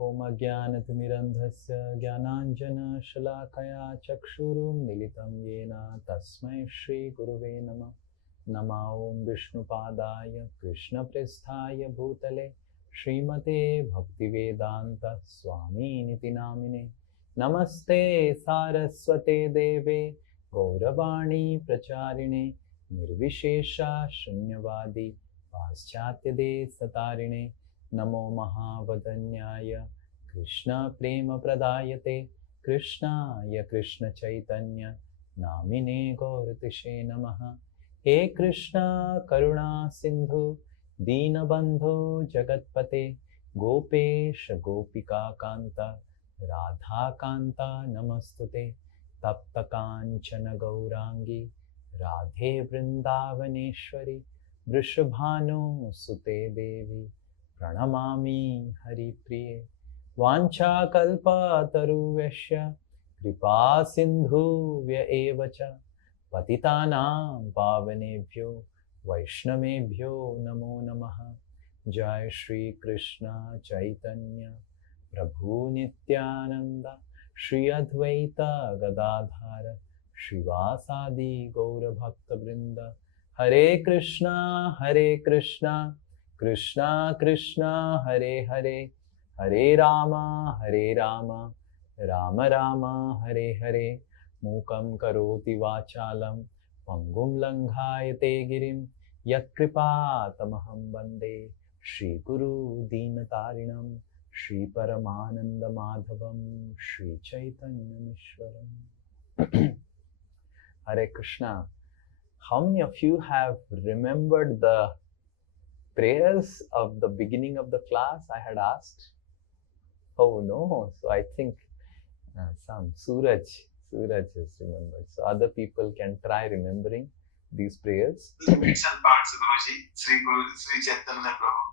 Om Ajnanatimirandhasya Jnananjana Shalakaya Chakshurum Militam Yena Tasmai Shri Guruve Namah. Nama Om Vishnupadaya Krishna Presthaya Bhutale Srimate Bhaktivedanta Swami Niti Namine. Namaste Saraswate Deve Gauravani Pracharine Nirvishesha Shunyavadi Paschatya Satarine. Namo Mahavadanyaya Krishna Prema Pradayate Krishnaya Krishna Chaitanya Namine Gauratishe Namaha. He Krishna Karuna Sindhu Dinabandhu Jagatpate Gopesha Gopika Kanta Radha Kanta Namastute Tapta Kanchana Gaurangi Radhe Vrindavaneshwari Vrishabhanu Sute Devi Pranamami Hari Priye. Vancha kalpa taruvesya kripa sindhu vya evacha patitanam pavanebhyo vaishnavebhyo namo namaha. Jai Shri Krishna Chaitanya Prabhu Nityananda Shri Advaita Gadadhara Shrivasadi Gaura Bhakta Vrinda. Hare Krishna Krishna Krishna Hare Hare Hare Rama Rama Rama Hare Hare. Mukam karoti vachalam pangum langhayate girim yat kripa tamaham bande Shri Guru Dinatarinam Shri Paramananda Madhavam Shri Chaitanya Mishwaram. Hare Krishna. How many of you have remembered the prayers of the beginning of the class I had asked? Oh no, so I think some Suraj has remembered. So other people can try remembering these prayers. Bits and parts, Guruji, Sri Chaitanya Prabhu,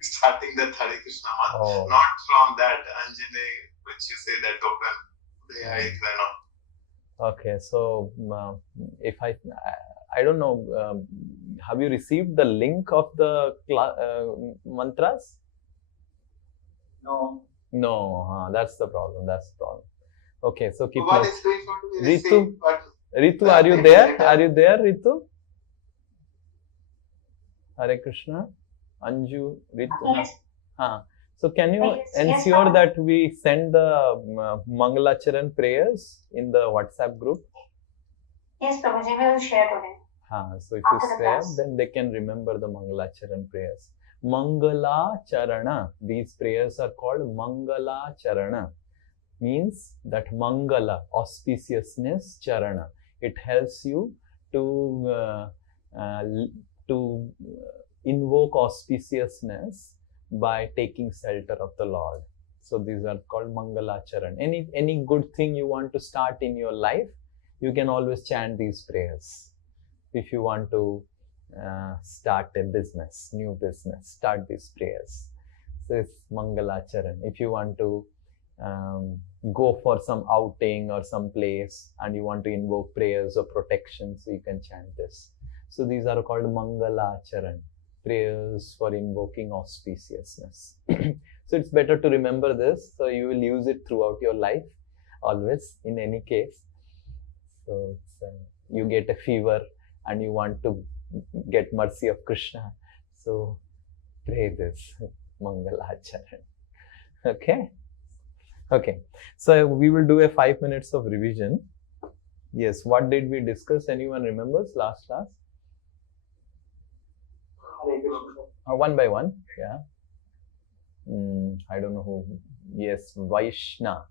starting the Hare Krishna month, not from that Anjane, which you say that open. Okay, so if I don't know, have you received the link of the mantras? No, that's the problem. Okay, so keep Ritu, are you there? Ritu? Hare Krishna, Anju, Ritu. Yes. So can you ensure that we send the Mangalacharan prayers in the WhatsApp group? Yes, Prabhuji, we will share today. So if you share, then they can remember the Mangalacharan prayers. Mangala Charana. These prayers are called Mangala Charana. Means that Mangala, auspiciousness, Charana. It helps you to invoke auspiciousness by taking shelter of the Lord. So these are called Mangala Charan. Any good thing you want to start in your life, you can always chant these prayers. If you want to start a business, new business, start these prayers. So it's Mangala Charan. If you want to go for some outing or some place and you want to invoke prayers of protection, so you can chant this. So these are called Mangala Charan, prayers for invoking auspiciousness. So it's better to remember this, so you will use it throughout your life, always, in any case. So you get a fever and you want to get mercy of Krishna, so pray this Mangala Charan. Okay, so we will do a 5 minutes of revision. Yes, what did we discuss? Anyone remembers last class? One by one, yeah. I don't know who. Yes, Vaishna.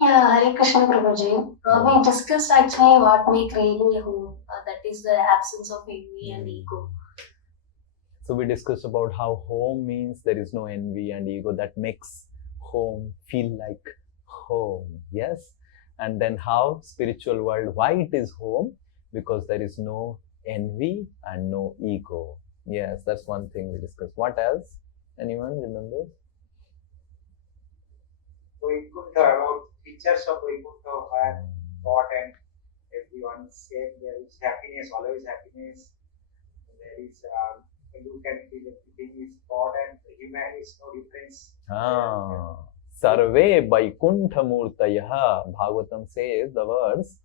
Yeah, Hare Krishna Prabhuji. We discussed actually what make really a home. That is the absence of envy and ego. So we discussed about how home means there is no envy and ego, that makes home feel like home. Yes. And then how spiritual world, why it is home? Because there is no envy and no ego. Yes, that's one thing we discussed. What else? Anyone remember? Vaikuntha, about features of Vaikuntha, where God and everyone is same. There is happiness, always happiness. There is you can feel everything is God and human is no difference. Sarve Vaikuntha Murtayaha. Bhagavatam says the words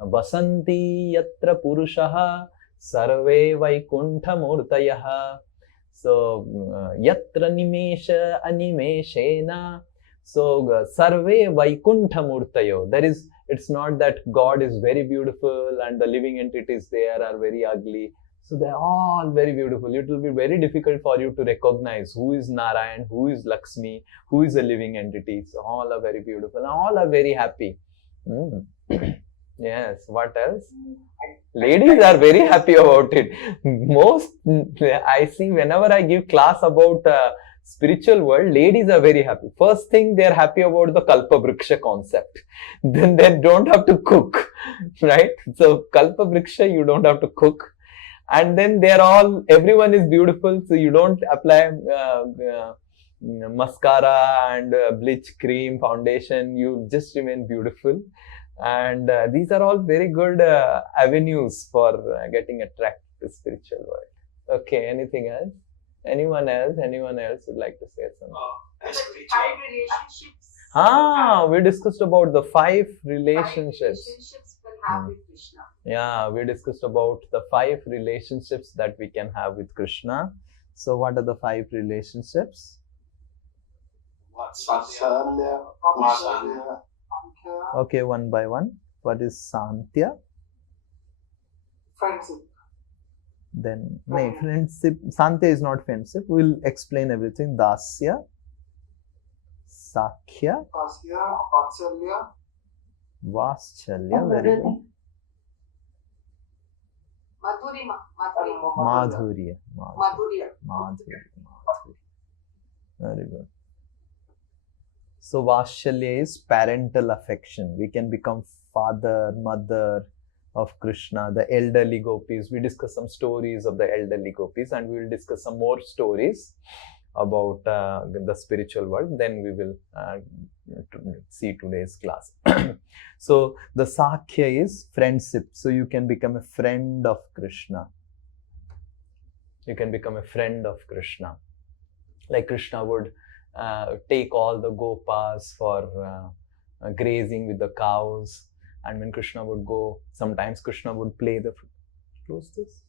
Vasanti Yatra Purushaha Sarve Vaikuntha Murtayaha. So Yatra Nimesha Animeshena. So Sarve Vaikuntha Murtayo. It's not that God is very beautiful and the living entities there are very ugly. So they're all very beautiful. It will be very difficult for you to recognize who is Narayan, who is Lakshmi, who is a living entity. So all are very beautiful and all are very happy. Yes, what else? Ladies are very happy about it. Most, I see whenever I give class about spiritual world, ladies are very happy. First thing, they are happy about the Kalpavriksha concept. Then they don't have to cook, right? So Kalpavriksha, you don't have to cook. And then everyone is beautiful, so you don't apply mascara and bleach cream, foundation, you just remain beautiful. And these are all very good avenues for getting attracted to the spiritual world. Okay, anything else? Anyone else would like to say something? 5 relationships. We discussed about the 5 relationships. 5 relationships we'll have with Krishna. Yeah, we discussed about the 5 relationships that we can have with Krishna. So what are the 5 relationships? Okay, one by one. What is Santya? Friendship. Then, no, friendship. Santya is not friendship. We'll explain everything. Dasya, Sakhya, Vaschalya, very good. Madhurya. Very good. So Vatshalya is parental affection. We can become father, mother of Krishna, the elderly gopis. We discuss some stories of the elderly gopis and we will discuss some more stories about the spiritual world. Then we will see today's class. So the Sakhya is friendship. So you can become a friend of Krishna. You can become a friend of Krishna. Like Krishna would take all the gopas for grazing with the cows, and when Krishna would go, sometimes Krishna would play the close this.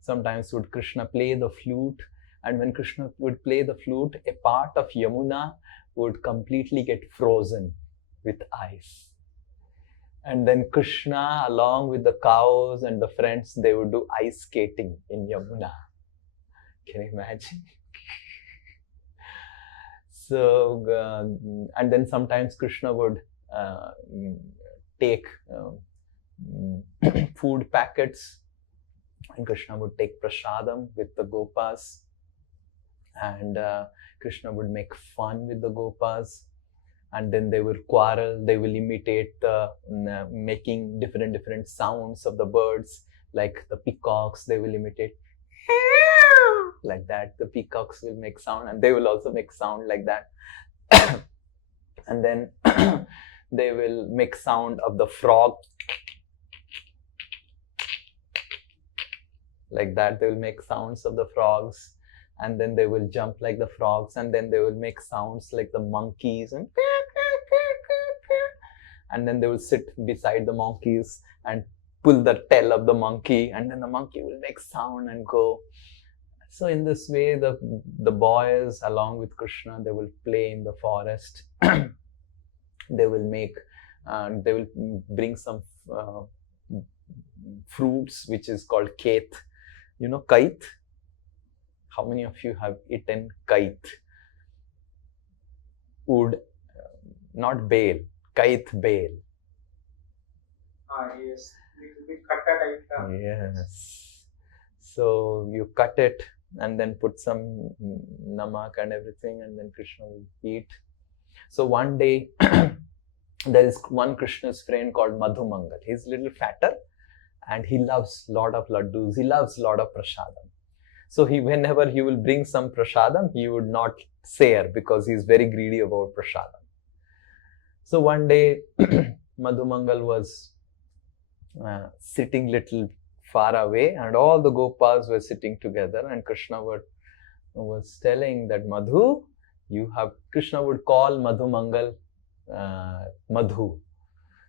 Sometimes would Krishna play the flute, and when Krishna would play the flute, a part of Yamuna would completely get frozen with ice. And then Krishna, along with the cows and the friends, they would do ice skating in Yamuna. Can you imagine? So, and then sometimes Krishna would take food packets, and Krishna would take prasadam with the gopas, and Krishna would make fun with the gopas, and then they will quarrel. They will imitate the making different sounds of the birds, like the peacocks. They will imitate like that. The peacocks will make sound, and they will also make sound like that. And then they will make sound of the frog like that. They will make sounds of the frogs, and then they will jump like the frogs, and then they will make sounds like the monkeys, and then they will sit beside the monkeys and pull the tail of the monkey, and then the monkey will make sound and go. So in this way, the boys, along with Krishna, they will play in the forest. They will bring some fruits, which is called kait. You know kait? How many of you have eaten kait? Wood, not bale, kait bale. Yes, little bit cut type. Yes. So you cut it and then put some namak and everything, and then Krishna will eat. So one day, there is one Krishna's friend called Madhumangal. He's a little fatter, and he loves lot of laddus. He loves lot of prasadam. So whenever he will bring some prasadam, he would not share because he is very greedy about prasadam. So one day, Madhumangal was sitting little far away, and all the Gopals were sitting together, and Krishna was telling that Madhu, Krishna would call Madhu Mangal Madhu.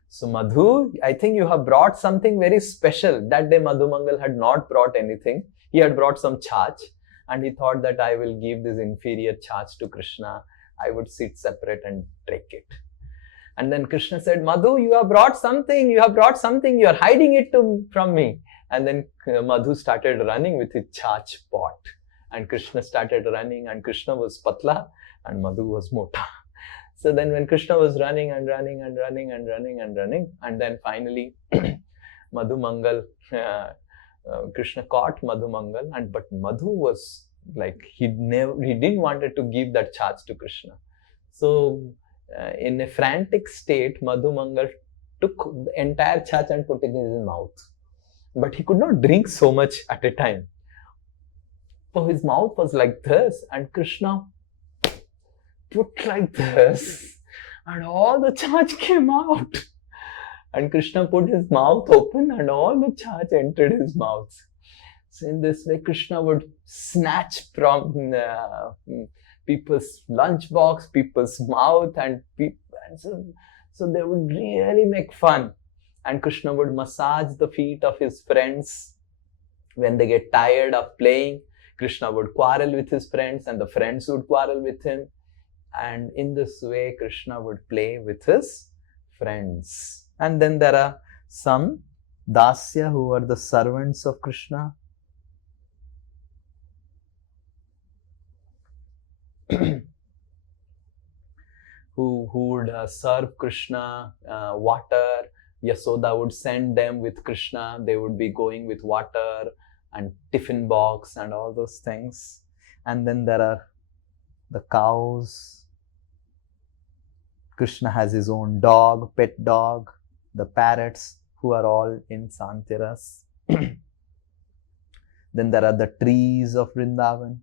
So Madhu, I think you have brought something very special. That day Madhu Mangal had not brought anything. He had brought some chach, and he thought that I will give this inferior chach to Krishna. I would sit separate and drink it. And then Krishna said, Madhu, you have brought something, you are hiding it from me. And then Madhu started running with his chach pot. And Krishna started running, and Krishna was patla and Madhu was mota. So then when Krishna was running, and then finally Madhu Mangal, Krishna caught Madhu Mangal, but Madhu was like, he didn't wanted to give that chach to Krishna. So in a frantic state, Madhu Mangal took the entire chach and put it in his mouth. But he could not drink so much at a time. So his mouth was like this, and Krishna put like this, and all the chach came out. And Krishna put his mouth open, and all the chach entered his mouth. So in this way, Krishna would snatch from people's lunchbox, people's mouth, and so they would really make fun. And Krishna would massage the feet of his friends when they get tired of playing. Krishna would quarrel with his friends, and the friends would quarrel with him. And in this way, Krishna would play with his friends. And then there are some Dasya who are the servants of Krishna. who would serve Krishna water. Yasoda would send them with Krishna. They would be going with water and tiffin box and all those things. And then there are the cows. Krishna has his own dog, pet dog. The parrots, who are all in Santiras. Then there are the trees of Vrindavan.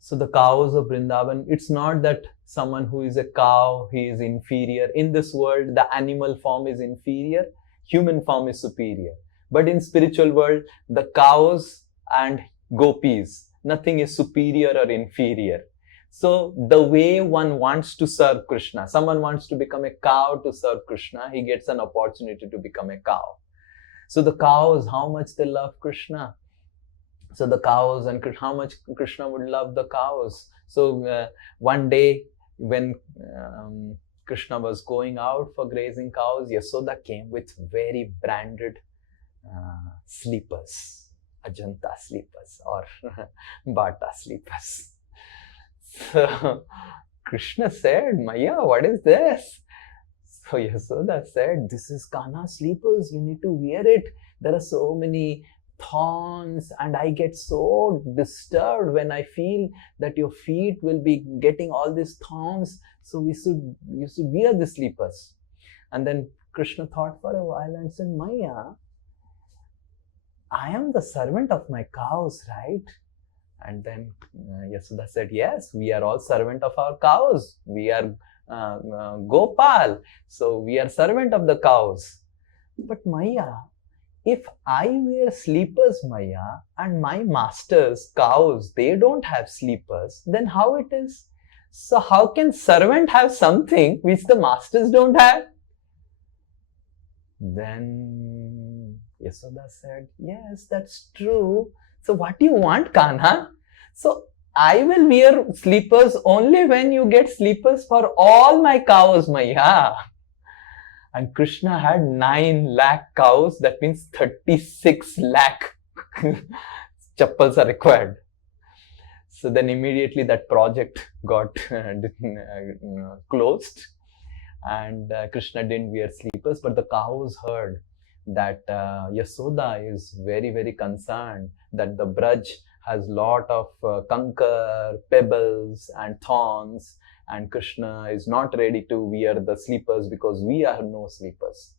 So the cows of Vrindavan, it's not that someone who is a cow, he is inferior. In this world, the animal form is inferior, human form is superior. But in spiritual world, the cows and gopis, nothing is superior or inferior. So the way one wants to serve Krishna, someone wants to become a cow to serve Krishna, he gets an opportunity to become a cow. So the cows, how much they love Krishna. So the cows, and how much Krishna would love the cows. So one day when Krishna was going out for grazing cows, Yasoda came with very branded sleepers, Ajanta sleepers or Bata sleepers. So Krishna said, Maya, what is this? So Yasoda said, this is Kana sleepers, you need to wear it. There are so many thorns and I get so disturbed when I feel that your feet will be getting all these thorns. So you should wear the sleepers. And then Krishna thought for a while and said, Maya, I am the servant of my cows, right? And then Yasoda said, yes, we are all servant of our cows. We are Gopal. So we are servant of the cows. But Maya, if I wear sleepers, Maya, and my master's cows, they don't have sleepers, then how it is? So how can servant have something which the masters don't have? Then Yasoda said, yes, that's true. So what do you want, Kanha? So I will wear sleepers only when you get sleepers for all my cows, Maya. And Krishna had 9 lakh cows, that means 36 lakh chappals are required. So then immediately that project got closed and Krishna didn't wear sleepers, but the cows heard that Yasoda is very, very concerned that the Braj has lot of kankar, pebbles and thorns, and Krishna is not ready to wear the sleepers because we have no sleepers.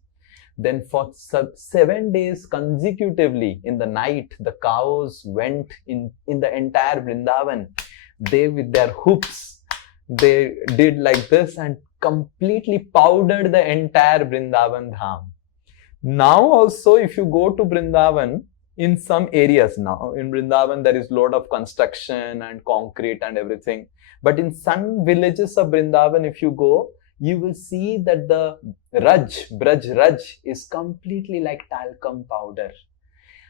Then for 7 days consecutively in the night, the cows went in the entire Vrindavan. They with their hooves, they did like this and completely powdered the entire Vrindavan Dham. Now also, if you go to Vrindavan, in some areas now, in Vrindavan, there is lot of construction and concrete and everything. But in some villages of Vrindavan, if you go, you will see that the Braj is completely like talcum powder.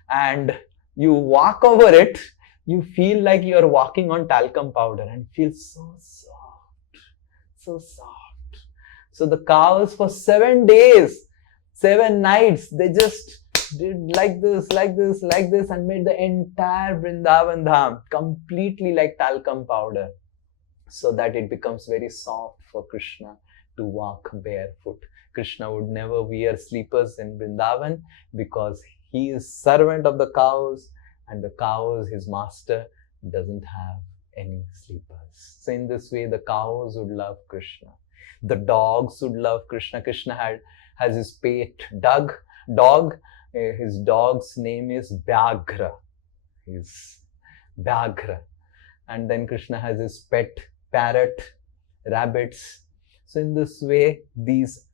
And you walk over it, you feel like you are walking on talcum powder and feel so soft, so soft. So the cows for 7 days, 7 nights, they just did like this, and made the entire Vrindavan Dham completely like talcum powder, so that it becomes very soft for Krishna to walk barefoot. Krishna would never wear slippers in Vrindavan because he is servant of the cows, and the cows, his master, doesn't have any slippers. So in this way, the cows would love Krishna. The dogs would love Krishna. Krishna has his pet dog. His dog's name is Vyaghra. And then Krishna has his pet parrot, rabbits. So in this way, these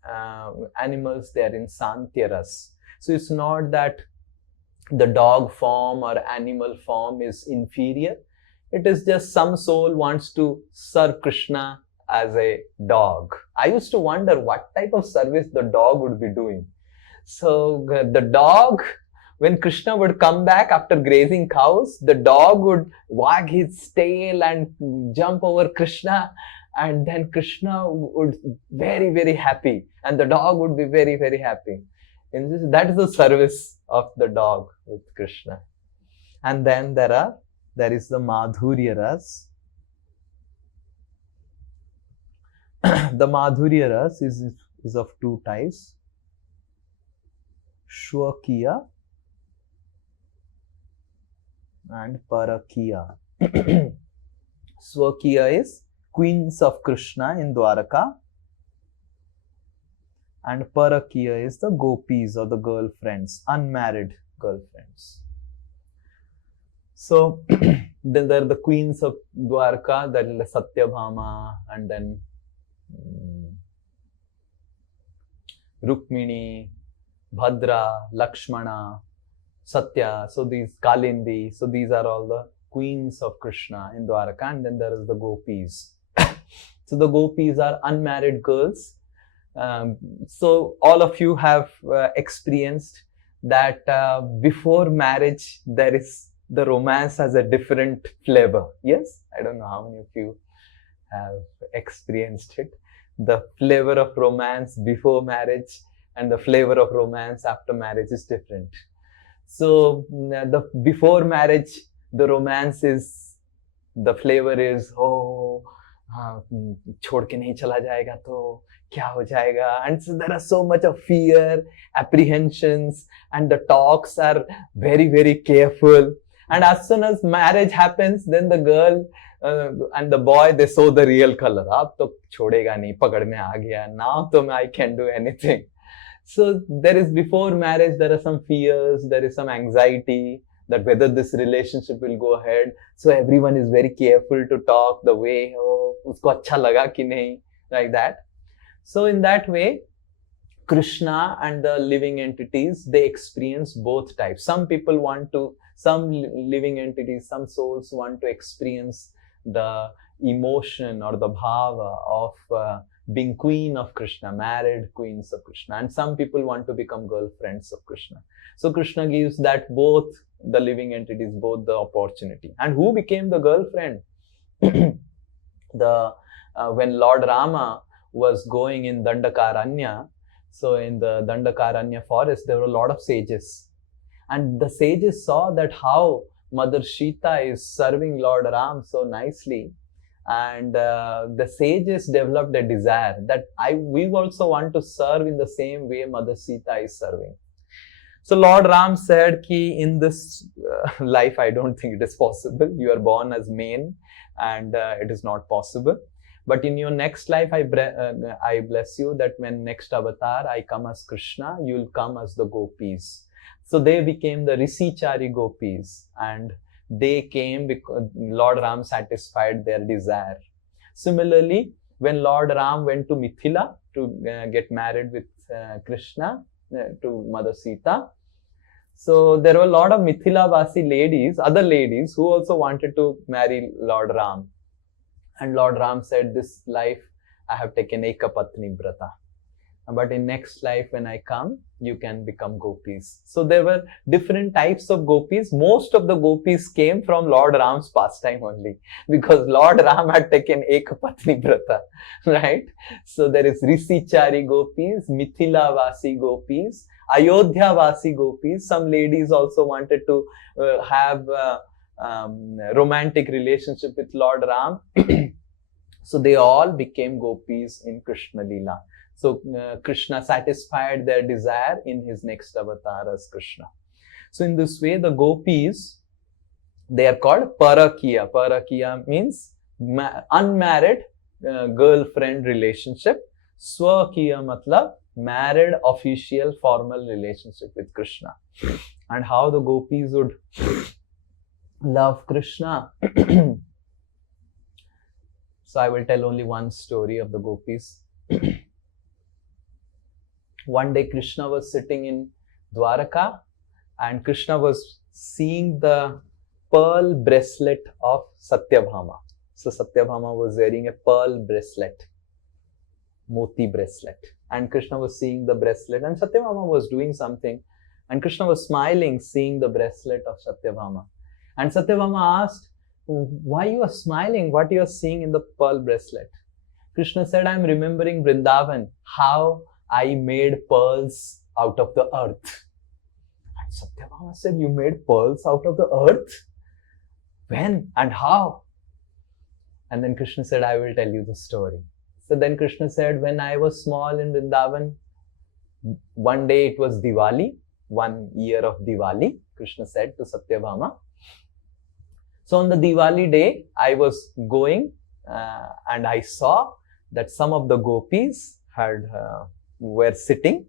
animals, they are in Santyaras. So it's not that the dog form or animal form is inferior. It is just some soul wants to serve Krishna as a dog. I used to wonder what type of service the dog would be doing. So the dog, when Krishna would come back after grazing cows, the dog would wag his tail and jump over Krishna, and then Krishna would very, very happy, and the dog would be very, very happy. And that is the service of the dog with Krishna. And then there is the Madhurya Ras. The Madhurya Ras is of 2 types. Shwakiya and Parakiya. Swakiya is queens of Krishna in Dwaraka, and Parakiya is the gopis or the girlfriends, unmarried girlfriends. So then there are the queens of Dwaraka, that is Satyabhama, and then Rukmini, Bhadra, Lakshmana, Satya, so these Kalindi, so these are all the queens of Krishna in Dwaraka, and then there is the gopis. So the gopis are unmarried girls. So all of you have experienced that before marriage, the romance has a different flavor. Yes? I don't know how many of you have experienced it. The flavor of romance before marriage and the flavor of romance after marriage is different. So the before marriage, the romance is, the flavor is, oh, छोड़ के नहीं चला जाएगा तो क्या हो जाएगा, and so there are so much of fear, apprehensions, and the talks are very, very careful. And as soon as marriage happens, then the girl and the boy, they show the real color. अब तो छोड़ेगा नहीं, पकड़ में आ गया, now तो I can do anything. So there is, before marriage, there are some fears, there is some anxiety that whether this relationship will go ahead. So everyone is very careful to talk the way, oh, usko अच्छा लगा कि नहीं, like that. So in that way, Krishna and the living entities, they experience both types. Some living entities, some souls want to experience the emotion or the bhava of being queen of Krishna, married queens of Krishna, and some people want to become girlfriends of Krishna. So Krishna gives that both the living entities, both the opportunity. And who became the girlfriend? When Lord Rama was going in Dandakaranya, so in the Dandakaranya forest, there were a lot of sages. And the sages saw that how Mother Sita is serving Lord Ram so nicely. And the sages developed a desire that we also want to serve in the same way Mother Sita is serving. So Lord Ram said ki in this life, I don't think it is possible. You are born as man and it is not possible. But in your next life, I bless you that when next avatar I come as Krishna, you will come as the gopis. So they became the Risichari gopis, and they came because Lord Ram satisfied their desire. Similarly, when Lord Ram went to Mithila to get married with Krishna, to Mother Sita. So there were a lot of Mithila-vasi ladies, other ladies who also wanted to marry Lord Ram. And Lord Ram said, this life I have taken Ekapatni Brata. But in next life when I come, you can become gopis. So there were different types of gopis. Most of the gopis came from Lord Ram's pastime only, because Lord Ram had taken Ekapatni Brata, right? So there is Risichari gopis, Mithila Vasi gopis, Ayodhya Vasi gopis. Some ladies also wanted to have romantic relationship with Lord Ram. So they all became gopis in Krishna Leela. So Krishna satisfied their desire in his next avatar as Krishna. So in this way, the gopis, they are called Parakiya. Parakiya means unmarried girlfriend relationship. Swakiya matlab married official formal relationship with Krishna. And how the gopis would love Krishna. So I will tell only one story of the gopis. One day Krishna was sitting in Dwaraka and Krishna was seeing the pearl bracelet of Satyabhama. So Satyabhama was wearing a pearl bracelet, moti bracelet. And Krishna was seeing the bracelet and Satyabhama was doing something. And Krishna was smiling, seeing the bracelet of Satyabhama. And Satyabhama asked, why you are smiling? What you are seeing in the pearl bracelet? Krishna said, I am remembering Vrindavan, how I made pearls out of the earth. And Satyabhama said, you made pearls out of the earth? When and how? And then Krishna said, I will tell you the story. So then Krishna said, when I was small in Vrindavan, one day it was Diwali, 1 year of Diwali, Krishna said to Satyabhama. So on the Diwali day, I was going and I saw that some of the gopis were sitting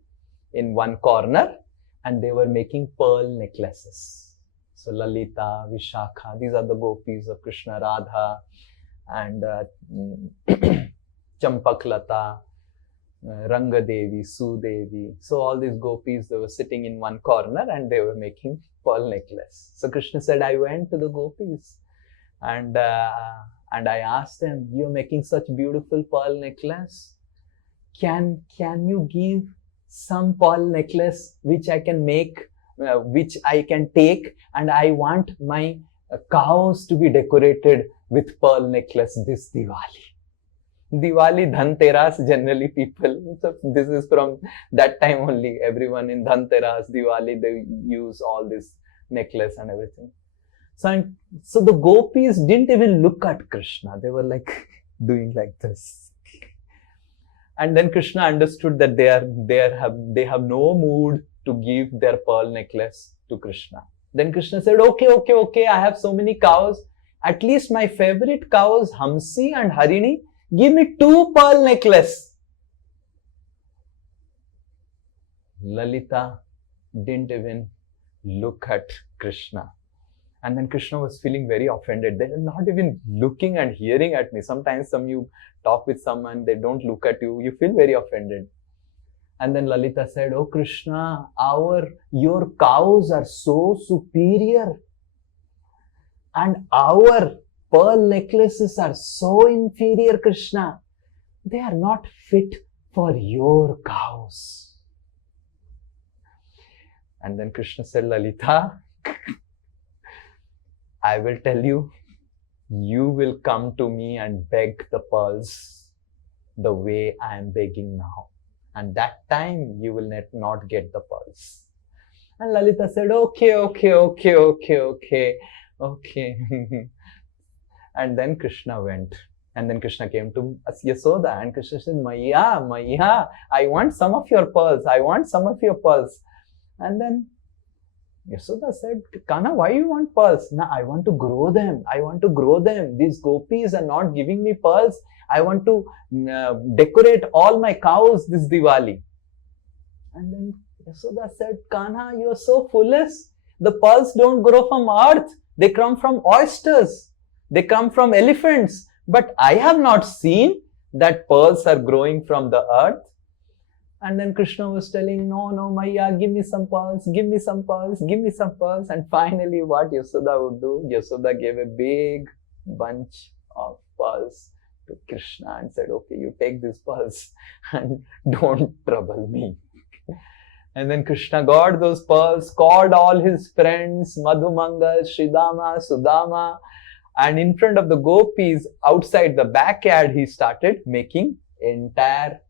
in one corner and they were making pearl necklaces. So Lalita, Vishakha, these are the gopis of Krishna, Radha and Champaklata, Rangadevi, Sudevi. So all these gopis, they were sitting in one corner and they were making pearl necklace. So Krishna said, I went to the gopis and I asked them, you're making such beautiful pearl necklace. Can you give some pearl necklace which I can make, which I can take, and I want my cows to be decorated with pearl necklace this Diwali. Diwali, Dhanteras, generally people, so this is from that time only, everyone in Dhanteras, Diwali, they use all this necklace and everything. So the gopis didn't even look at Krishna, they were like doing like this. And then Krishna understood that they have no mood to give their pearl necklace to Krishna. Then Krishna said, okay, I have so many cows. At least my favorite cows, Hamsi and Harini, give me 2 pearl necklace. Lalita didn't even look at Krishna. And then Krishna was feeling very offended. They are not even looking and hearing at me. Sometimes you talk with someone, they don't look at you, you feel very offended. And then Lalita said, oh Krishna, your cows are so superior. And our pearl necklaces are so inferior, Krishna. They are not fit for your cows. And then Krishna said, Lalita, I will tell you, you will come to me and beg the pearls the way I am begging now. And that time you will not get the pearls. And Lalita said, okay. And then Krishna went. And then Krishna came to Yasoda and Krishna said, Maya, I want some of your pearls. And then Yasoda said, Kana, why you want pearls? No, I want to grow them. These gopis are not giving me pearls. I want to decorate all my cows this Diwali. And then Yasoda said, Kana, you are so foolish. The pearls don't grow from earth. They come from oysters. They come from elephants. But I have not seen that pearls are growing from the earth. And then Krishna was telling, no, Maya, give me some pearls, give me some pearls, give me some pearls. And finally, what Yasoda would do, Yasoda gave a big bunch of pearls to Krishna and said, okay, you take these pearls and don't trouble me. And then Krishna got those pearls, called all his friends, Madhumangal, Sridama, Sudama, and in front of the gopis, outside the backyard, he started making entire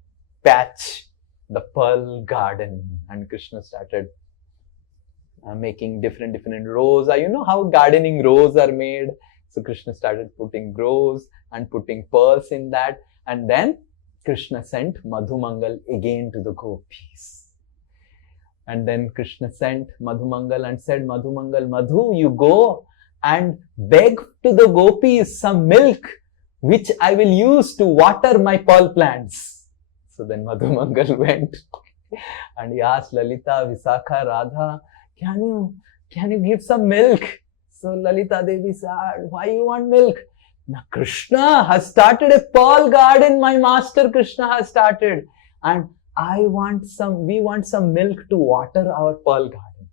patch, the pearl garden. And Krishna started making different rows. You know how gardening rows are made? So Krishna started putting rows and putting pearls in that. And then Krishna sent Madhumangal again to the gopis. And then Krishna sent Madhumangal and said, Madhumangal, Madhu, you go and beg to the gopis some milk, which I will use to water my pearl plants. So then Madhumangal went and he asked Lalita, Visakha, Radha, can you give some milk? So Lalita Devi said, why you want milk? Now Krishna has started a pearl garden, my master Krishna has started. And we want some milk to water our pearl garden.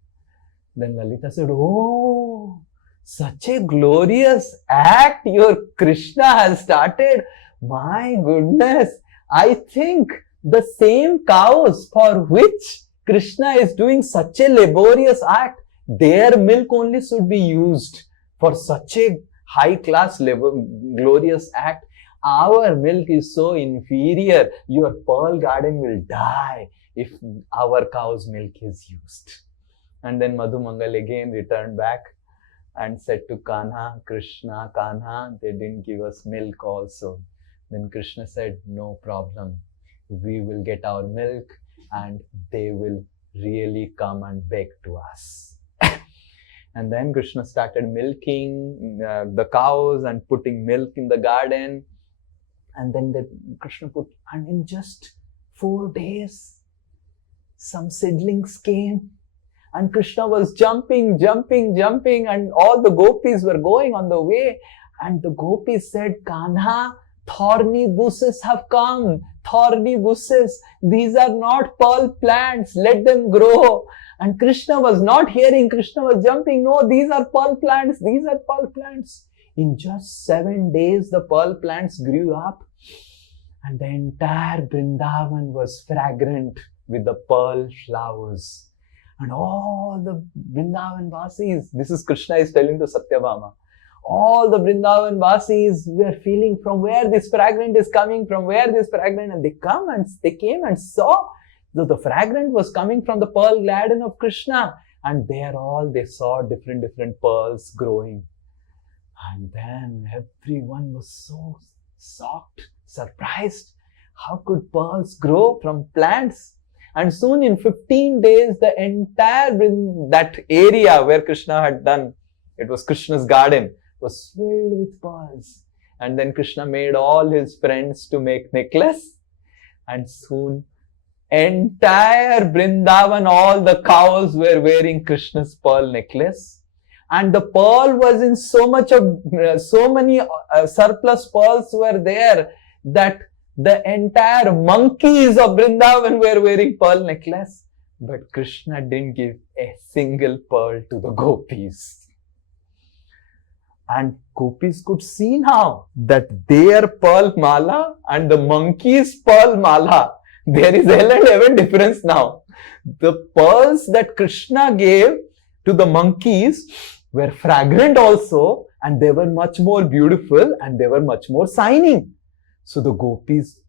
Then Lalita said, oh, such a glorious act your Krishna has started. My goodness, I think the same cows for which Krishna is doing such a laborious act, their milk only should be used for such a high class glorious act. Our milk is so inferior, your pearl garden will die if our cow's milk is used. And then Madhumangal again returned back and said to Kanha, Krishna, Kanha, they didn't give us milk also. Then Krishna said, no problem, we will get our milk and they will really come and beg to us. And then Krishna started milking the cows and putting milk in the garden. And then Krishna put, and in just 4 days, some seedlings came. And Krishna was jumping, and all the gopis were going on the way. And the gopis said, Kanha, thorny bushes have come, thorny bushes. These are not pearl plants, let them grow. And Krishna was not hearing, Krishna was jumping, no, these are pearl plants, these are pearl plants. In just 7 days, the pearl plants grew up and the entire Vrindavan was fragrant with the pearl flowers. And all the Vrindavan Vasis, this is Krishna is telling to Satyabhama, all the Vrindavan Vasis were feeling from where this fragrance is coming, and they came and saw that the fragrance was coming from the pearl garden of Krishna. And there they saw different pearls growing. And then everyone was so shocked, surprised. How could pearls grow from plants? And soon in 15 days, the entire that area where Krishna had done, it was Krishna's garden, was filled with pearls. And then Krishna made all his friends to make necklace. And soon, entire Vrindavan, all the cows were wearing Krishna's pearl necklace. And the pearl was in so many surplus pearls were there that the entire monkeys of Vrindavan were wearing pearl necklace. But Krishna didn't give a single pearl to the gopis. And gopis could see now that their pearl mala and the monkey's pearl mala, there is hell and heaven difference now. The pearls that Krishna gave to the monkeys were fragrant also, and they were much more beautiful and they were much more shining. So the gopis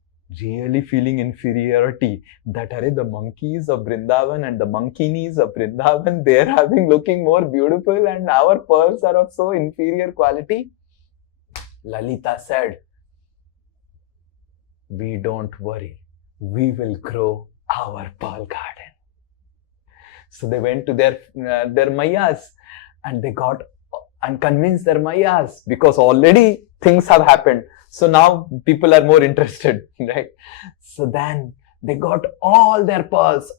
really feeling inferiority that the monkeys of Vrindavan and the monkeys of Vrindavan, they are looking more beautiful and our pearls are of so inferior quality. Lalita said, we don't worry, we will grow our pearl garden. So they went to their mayas and they got and convinced their mayas, because already things have happened. So now people are more interested, right? So then they got all their pearls.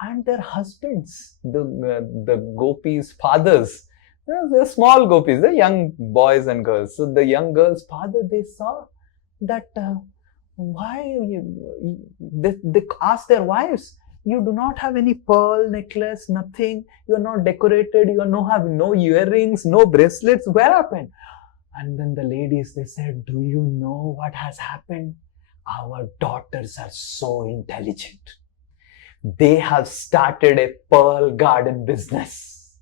And their husbands, the gopis' fathers, they're small gopis, they're young boys and girls. So the young girls' father, they saw that, why they asked their wives, you do not have any pearl necklace, nothing, you are not decorated, you are have no earrings, no bracelets, where happened? And then the ladies, they said, do you know what has happened? Our daughters are so intelligent. They have started a pearl garden business.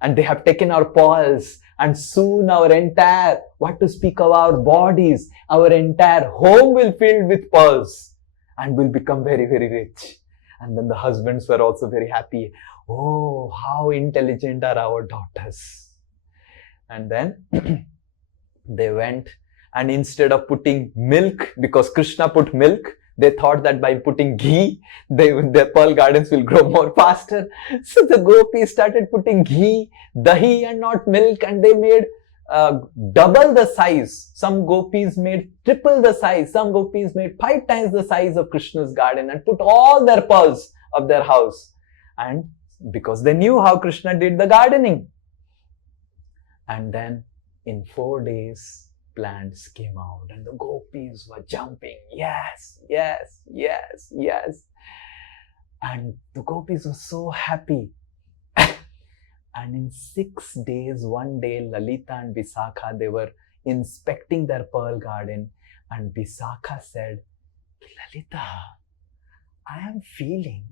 And they have taken our pearls, and soon our entire, what to speak of our bodies, our entire home will fill with pearls and will become very, very rich. And then the husbands were also very happy. Oh, how intelligent are our daughters. And then they went, and instead of putting milk, because Krishna put milk, they thought that by putting ghee, their pearl gardens will grow more faster. So the gopis started putting ghee, dahi and not milk, and they made double the size. Some gopis made triple the size. Some gopis made 5 times the size of Krishna's garden and put all their pearls of their house. And because they knew how Krishna did the gardening. And then in 4 days, plants came out and the gopis were jumping. Yes, yes, yes, yes. And the gopis were so happy. And in 6 days, one day, Lalita and Visakha, they were inspecting their pearl garden. And Visakha said, Lalita, I am feeling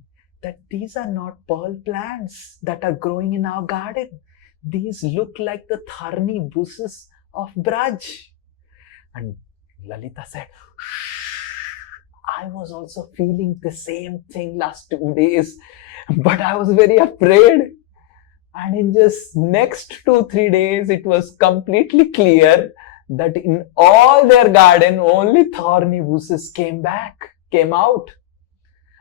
that these are not pearl plants that are growing in our garden. These look like the thorny bushes of Braj. And Lalita said, shh, I was also feeling the same thing last 2 days, but I was very afraid. And in just next 2-3 days, it was completely clear that in all their garden, only thorny bushes came out.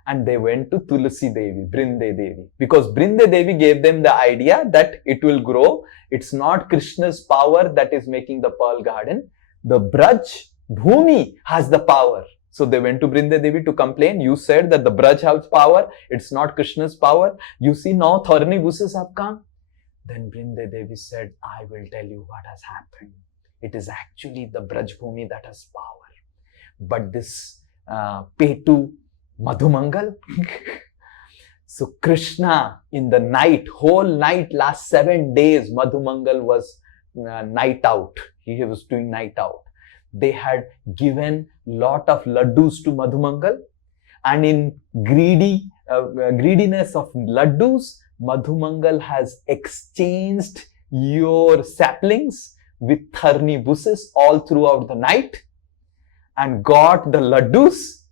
And they went to Tulsi Devi, Brinde Devi, because Brinde Devi gave them the idea that it will grow. It's not Krishna's power that is making the pearl garden. The Braj, Bhumi has the power. So they went to Brinde Devi to complain. You said that the Braj has power. It's not Krishna's power. You see now thorny bushes have come. Then Brinde Devi said, I will tell you what has happened. It is actually the Braj Bhumi that has power. But this Petu Madhumangal. So Krishna in the night, whole night, last 7 days, Madhumangal was night out. He was doing night out. They had given lot of laddus to Madhumangal, and in greediness of laddus, Madhumangal has exchanged your saplings with thorny bushes all throughout the night and got the laddus.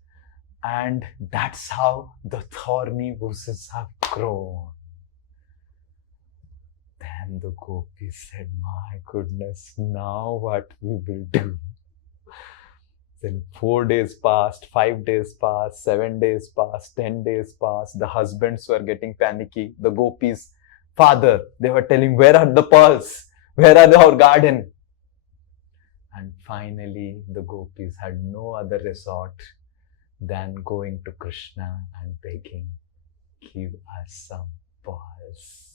And that's how the thorny bushes have grown. Then the gopis said, my goodness, now what we will do? Then 4 days passed, 5 days passed, 7 days passed, 10 days passed. The husbands were getting panicky. The gopis' father, they were telling, where are the pearls? Where are our garden? And finally, the gopis had no other resort than going to Krishna and begging, give us some pearls.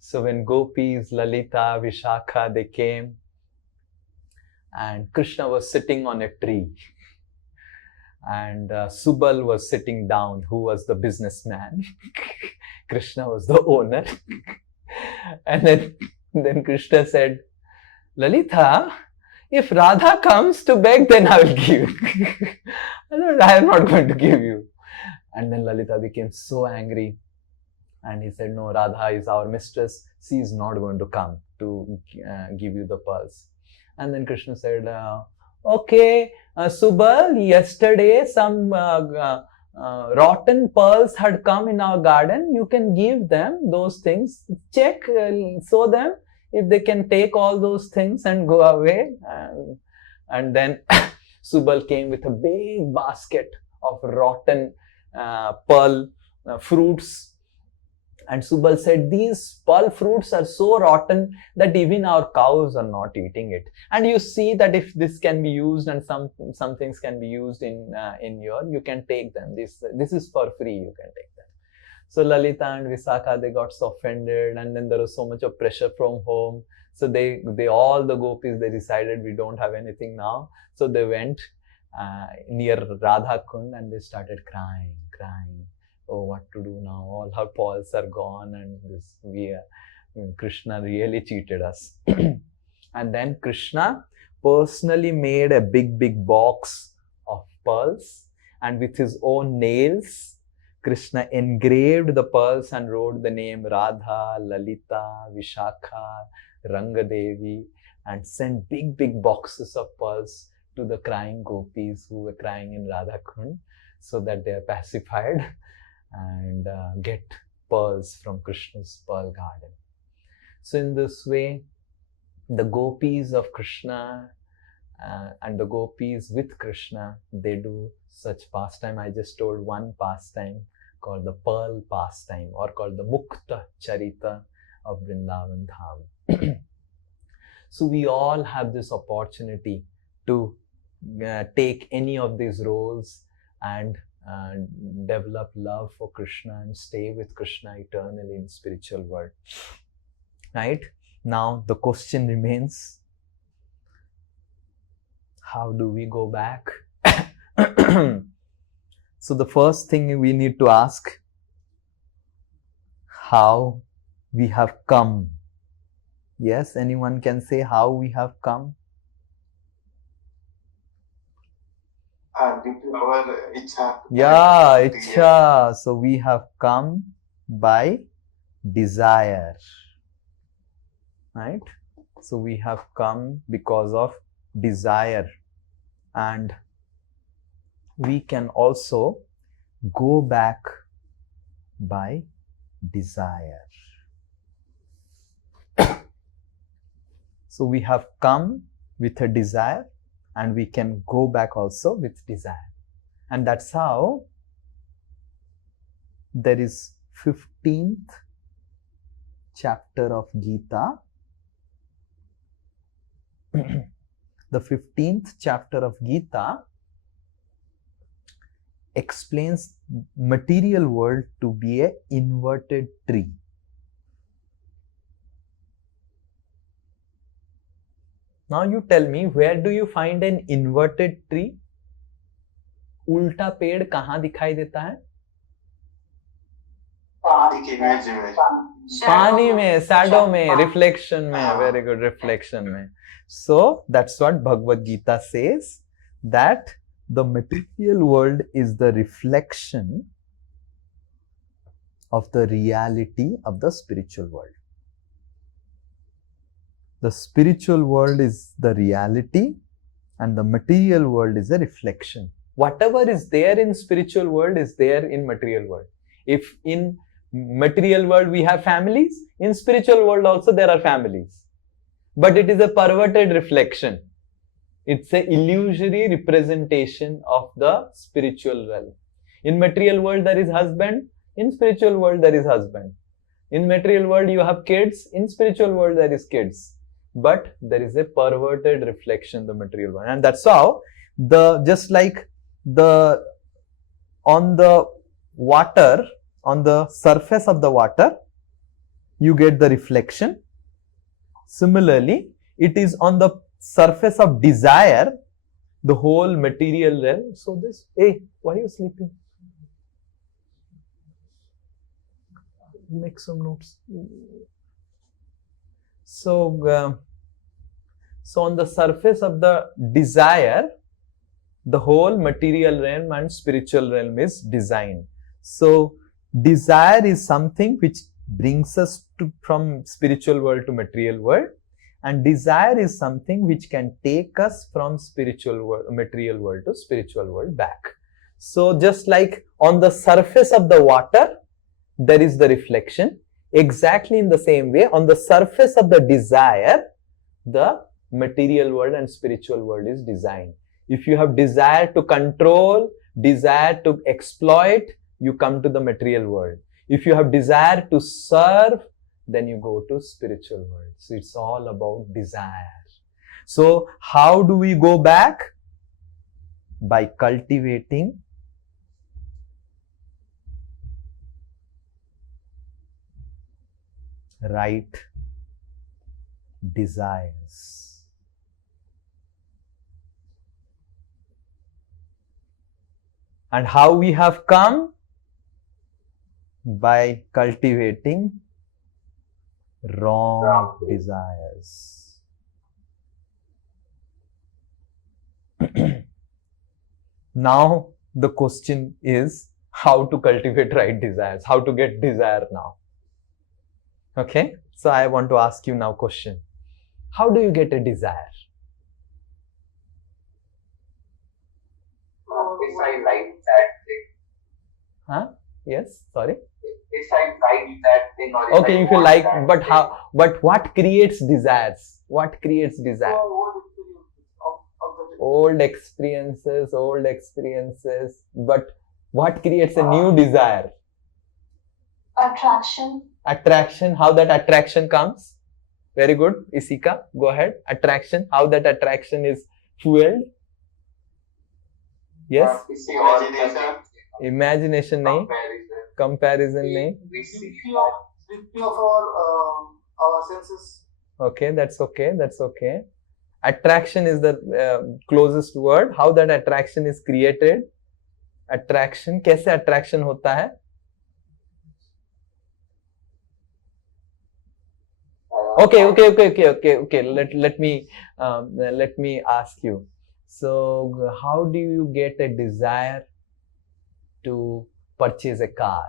So when gopis, Lalita, Vishakha, they came, and Krishna was sitting on a tree, and Subal was sitting down, who was the businessman. Krishna was the owner. And then Krishna said, Lalita, if Radha comes to beg, then I will give. I am not going to give you. And then Lalita became so angry. And he said, no, Radha is our mistress. She is not going to come to give you the pearls. And then Krishna said, okay, Subal, yesterday some rotten pearls had come in our garden. You can give them those things. Check, show them if they can take all those things and go away. And then Subal came with a big basket of rotten pearl fruits. And Subal said, these pearl fruits are so rotten that even our cows are not eating it. And you see that if this can be used and some things can be used in you can take them. This is for free, you can take them. So Lalita and Visakha, they got so offended, and then there was so much of pressure from home. So they all the gopis, they decided we don't have anything now. So they went near Radha Kund, and they started crying. Oh, what to do now? All our pearls are gone, and Krishna really cheated us. And then Krishna personally made a big box of pearls, and with his own nails, Krishna engraved the pearls and wrote the name Radha, Lalita, Vishakha, Rangadevi, and sent big boxes of pearls to the crying gopis who were crying in Radha Kund, so that they are pacified and get pearls from Krishna's pearl garden. So in this way, the gopis of Krishna and the gopis with Krishna, they do such pastime. I just told one pastime called the pearl pastime, or called the Mukta Charita of Vrindavan Dham. So we all have this opportunity to take any of these roles and develop love for Krishna and stay with Krishna eternally in spiritual world. Right? Now the question remains, how do we go back? So the first thing we need to ask, how we have come. Yes, anyone can say how we have come? Due to our ichha. Yeah, ichha. So we have come by desire. Right? So we have come because of desire. And we can also go back by desire. So we have come with a desire, and we can go back also with desire. And that's how there is 15th chapter of Gita. The 15th chapter of Gita explains material world to be an inverted tree. Now you tell me, where do you find an inverted tree? उल्टा पेड़ कहाँ दिखाई देता है? पानी में, shadow में, reflection में. Very good, reflection में. So that's what Bhagavad Gita says, that the material world is the reflection of the reality of the spiritual world. The spiritual world is the reality, and the material world is a reflection. Whatever is there in spiritual world is there in material world. If in material world we have families, in spiritual world also there are families. But it is a perverted reflection. It's an illusory representation of the spiritual realm. In material world there is husband, in spiritual world there is husband. In material world you have kids, in spiritual world there is kids. But there is a perverted reflection in the material world. And that's how, just like on the water, on the surface of the water, you get the reflection. Similarly, it is on the surface of desire, the whole material realm. So this, hey, why are you sleeping? Make some notes. So on the surface of the desire, the whole material realm and spiritual realm is designed. So desire is something which brings us from spiritual world to material world, and desire is something which can take us from spiritual world, material world to spiritual world back. So just like on the surface of the water, there is the reflection. Exactly in the same way, on the surface of the desire, the material world and spiritual world is designed. If you have desire to control, desire to exploit, you come to the material world. If you have desire to serve, then you go to spiritual world. So it's all about desire. So how do we go back? By cultivating right desires. And how we have come? By cultivating wrong desires. Now the question is how to cultivate right desires, how to get desire now. Okay, so I want to ask you now question. How do you get a desire? If I like that thing. Huh? Yes, sorry. If I like that thing or if Okay, I if you want like, that but thing. how? But what creates desires? What creates desire? Old experiences. But what creates a new desire? Attraction. Attraction. How that attraction comes? Very good, Isika. Go ahead. Attraction. How that attraction is fueled? Yes. Imagination. Imagination nahi. Comparison nahi. Safety of our senses. Okay, that's okay. Attraction is the closest word. How that attraction is created? Attraction. कैसे attraction होता है? Okay. Let me ask you. So, how do you get a desire to purchase a car?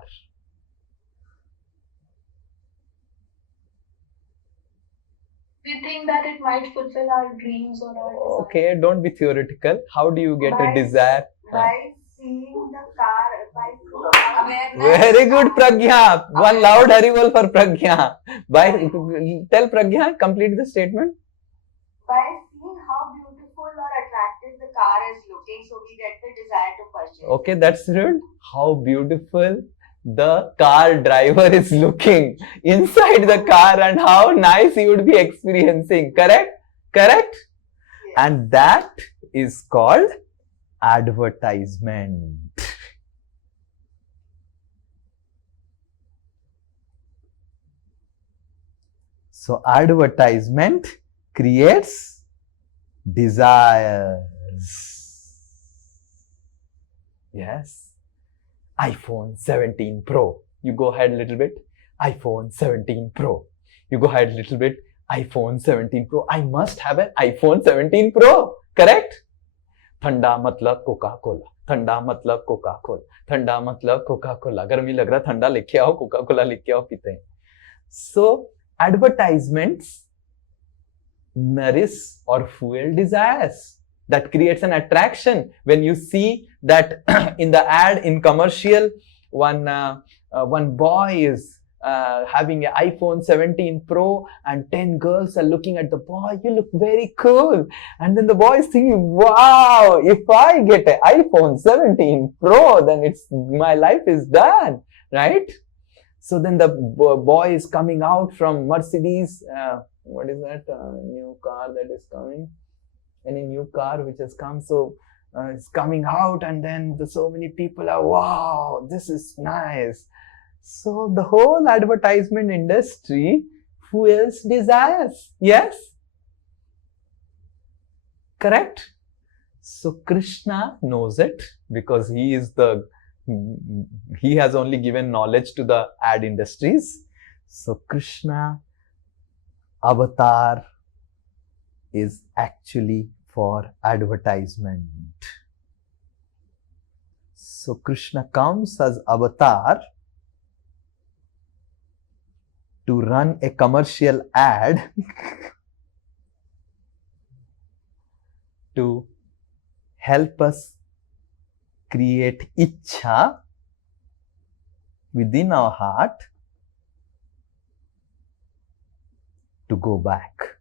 We think that it might fulfill our dreams or our desires. Okay, don't be theoretical. How do you get a desire? By seeing the car, by awareness. Very good, Pragya. One loud Haribol for Pragya. Tell Pragya, complete the statement. By seeing how beautiful or attractive the car is looking, so we get the desire to purchase. Okay, that's good. How beautiful the car driver is looking inside the car and how nice he would be experiencing. Correct? Yes. And that is called advertisement. So advertisement creates desires. Yes. iPhone 17 Pro. You go ahead a little bit. iPhone 17 Pro. You go ahead a little bit. iPhone 17 Pro. I must have an iPhone 17 Pro. Correct? ठंडा मतलब Coca Cola. ठंडा मतलब Coca Cola. ठंडा मतलब Coca Cola. गर्मी लग रहा ठंडा लेके आओ, कोका कोला लेके आओ, पीते हैं. So advertisements nourish or fuel desires. That creates an attraction. When you see that in the ad, in commercial, one boy is having an iPhone 17 Pro and 10 girls are looking at the boy. You look very cool. And then the boy is thinking, wow, if I get an iPhone 17 Pro, then my life is done, right? So then the boy is coming out from Mercedes. What is that new car that is coming? Any new car which has come, so it's coming out, and then so many people are, wow, this is nice. So the whole advertisement industry fuels desires. Yes? Correct? So Krishna knows it because he has only given knowledge to the ad industries. So Krishna avatar is actually for advertisement. So Krishna comes as avatar to run a commercial ad to help us create ichha within our heart to go back.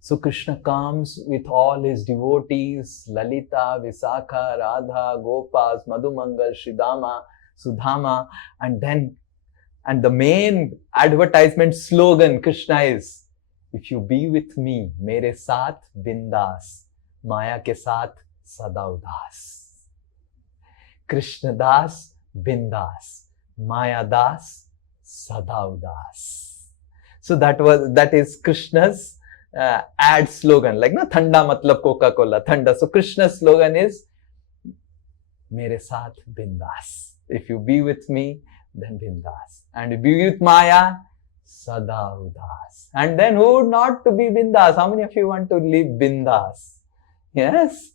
So Krishna comes with all his devotees, Lalita, Visakha, Radha, Gopas, Madhumangal, Sridama, Sudhama, and the main advertisement slogan Krishna is, if you be with me, mere saath bindas, Maya ke saath sada udas. Krishna das bindas, Maya das sada udas. So that is Krishna's ad slogan, like na thanda matlab Coca-Cola, thanda. So Krishna's slogan is mere saath bindas. If you be with me, then bindas. And if you be with Maya, sada udas. And then who would not to be bindas? How many of you want to live bindas? Yes.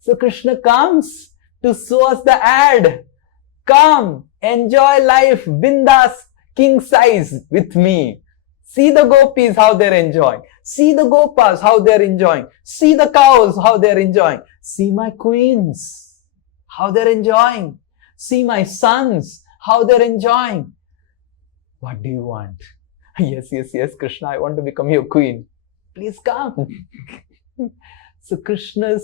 So Krishna comes to show us the ad. Come, enjoy life, bindas, king size with me. See the gopis, how they're enjoying. See the gopas, how they're enjoying. See the cows, how they're enjoying. See my queens, how they're enjoying. See my sons, how they're enjoying. What do you want? Yes, Krishna, I want to become your queen. Please come. So Krishna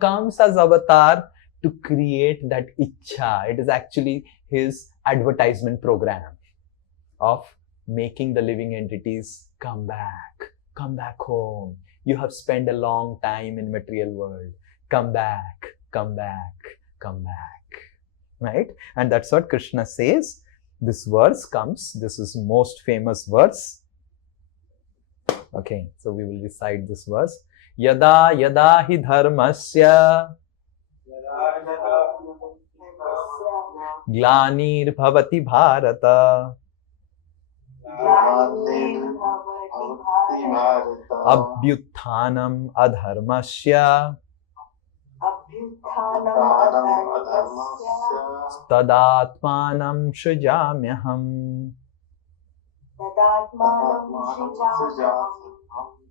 comes as avatar to create that ichha. It is actually his advertisement program of making the living entities come back home. You have spent a long time in material world. Come back. Right? And that's what Krishna says. This verse comes, this is most famous verse. Okay, so we will recite this verse. Yada yada hi dharmasya glanir bhavati bharata abhyuthanam adharmasya tadatmanam srijamyaham.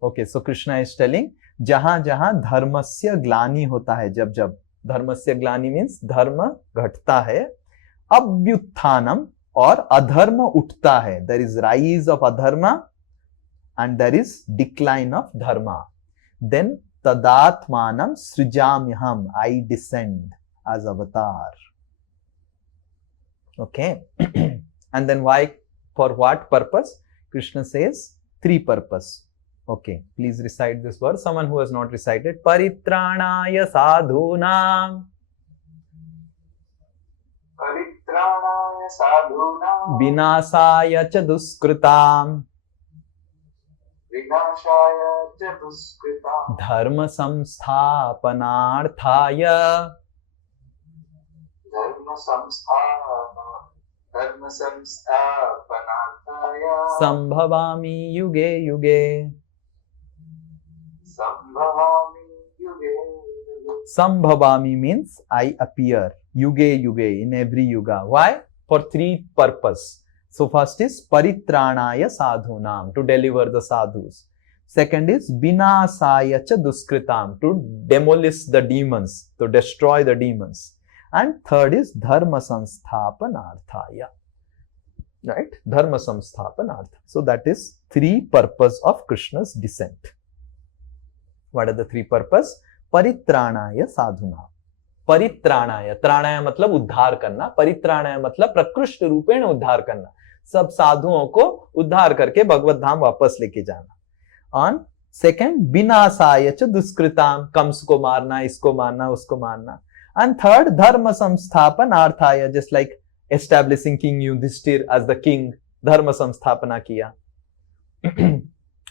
Okay, so Krishna is telling, जहां जहां धर्मस्य ग्लानि होता है, जब जब धर्मस्य ग्लानि मीन्स धर्म घटता है, अभ्युत्थानम और अधर्म उठता है, there is rise of adharma and there is decline of dharma, then tadatmanam srijamyaham, I descend as avatar. Okay. And then why, for what purpose? Krishna says 3 purpose. Okay, please recite this verse. Someone who has not recited. Paritranaya sadhunam vinasaya cha duskritam dharma samsthapanarthaya sambhavami yuge yuge. Sambhavami means I appear. Yuge yuge, in every yuga. Why? For 3 purpose. So first is paritranaya sadhunam, to deliver the sadhus. Second is vinasaya cha duskritam, to demolish the demons, to destroy the demons. And third is dharma samsthapanarthaya. Right? Dharma samsthapanartha. So that is 3 purpose of Krishna's descent. What are the 3 purpose? Paritranaya sadhuna. Paritranaya. Tranaya मतलब उद्धार करना. Paritranaya मतलब प्रकृष्ट रूपेण उद्धार करना. सब साधुओं को उद्धार करके भगवत धाम वापस लेके जाना. On second, vinasaya cha duskritam. Kans को मारना, इसको मारना, उसको मारना. And third, dharma samsthapanarthaya. Just like establishing King Yudhishthir as the king. Dharma samsthapana kiya.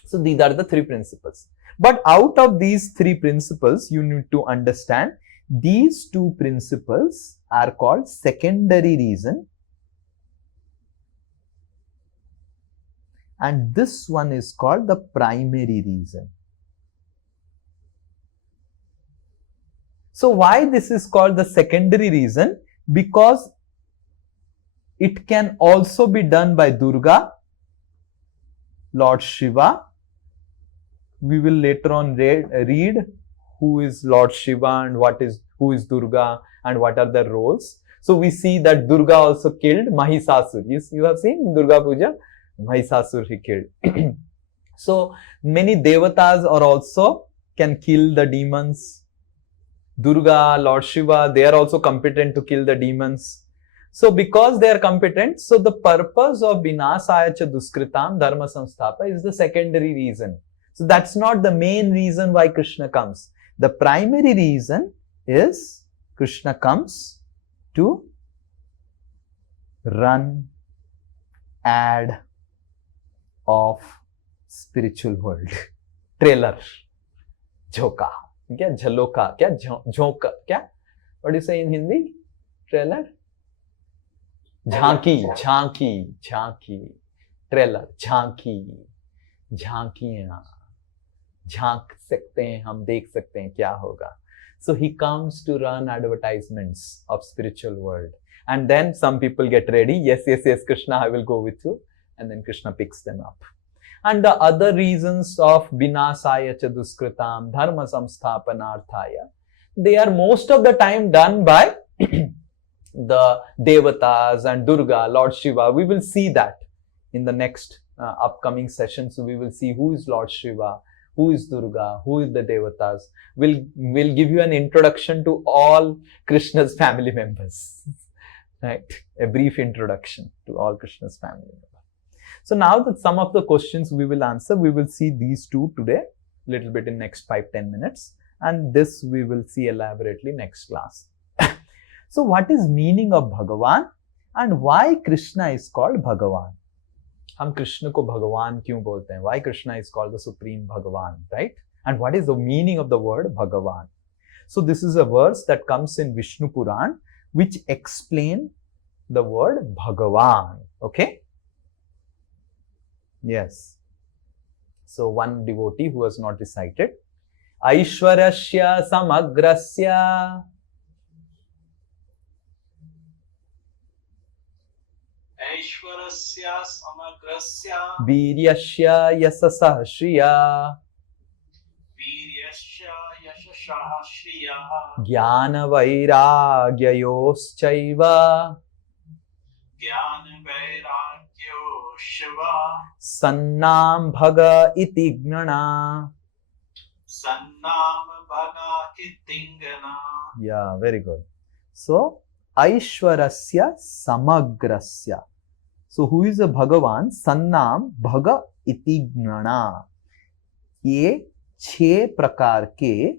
So these are the 3 principles. But out of these 3 principles, you need to understand these 2 principles are called secondary reason, and this one is called the primary reason. So why this is called the secondary reason? Because it can also be done by Durga, Lord Shiva. We will later on read who is Lord Shiva and who is Durga and what are their roles. So we see that Durga also killed Mahisasur. You have seen Durga Puja? Mahisasur he killed. So many devatas are also can kill the demons. Durga, Lord Shiva, they are also competent to kill the demons. So because they are competent, so the purpose of vinasaya cha duskritam dharma samsthapa is the secondary reason. So that's not the main reason why Krishna comes. The primary reason is Krishna comes to run ad of spiritual world. trailer, jhoka, क्या झलोका, क्या झोंका, क्या, what do you say in Hindi? Trailer, झांकी, झांकी, झांकी, trailer, झांकी, झांकियां, झांक सकते हैं हम, देख सकते हैं क्या होगा. So he comes to run advertisements of spiritual world. And then some people get ready. Yes, yes, yes, Krishna, I will go with you. And then Krishna picks them up. And the other reasons of vinasaya cha duskritam dharma samsthapanarthaya, they are most of the time done by the devatas and Durga, Lord Shiva. We will see that in the next upcoming sessions. So we will see who is Lord Shiva, who is Durga, who is the devatas. We'll give you an introduction to all Krishna's family members. Right? A brief introduction to all Krishna's family members. So now that some of the questions we will answer, we will see these two today, little bit in next 5-10 minutes. And this we will see elaborately next class. So what is meaning of Bhagavan and why Krishna is called Bhagavan? हम कृष्ण को भगवान क्यों बोलते हैं? Why Krishna is called the supreme Bhagavan, right? And what is the meaning of the word Bhagavan? So this is a verse that comes in Vishnu Puran which explain the word Bhagavan. Okay? Yes. So one devotee who has not recited, Aishwarasya samagrasya Aishwarasya samagrasya Viryasya yasasah shriya Viryasya yashashaha shriya Jnana vairagyayoschaiva Jnana vairagyo shiva Sannam bhaga iti gnana. Sannam bhaga itingana. Yeah, very good. So, Aishwarasya samagrasya. So, who is the Bhagavan? Sannam bhaga iti gnana. ये 6 प्रकार के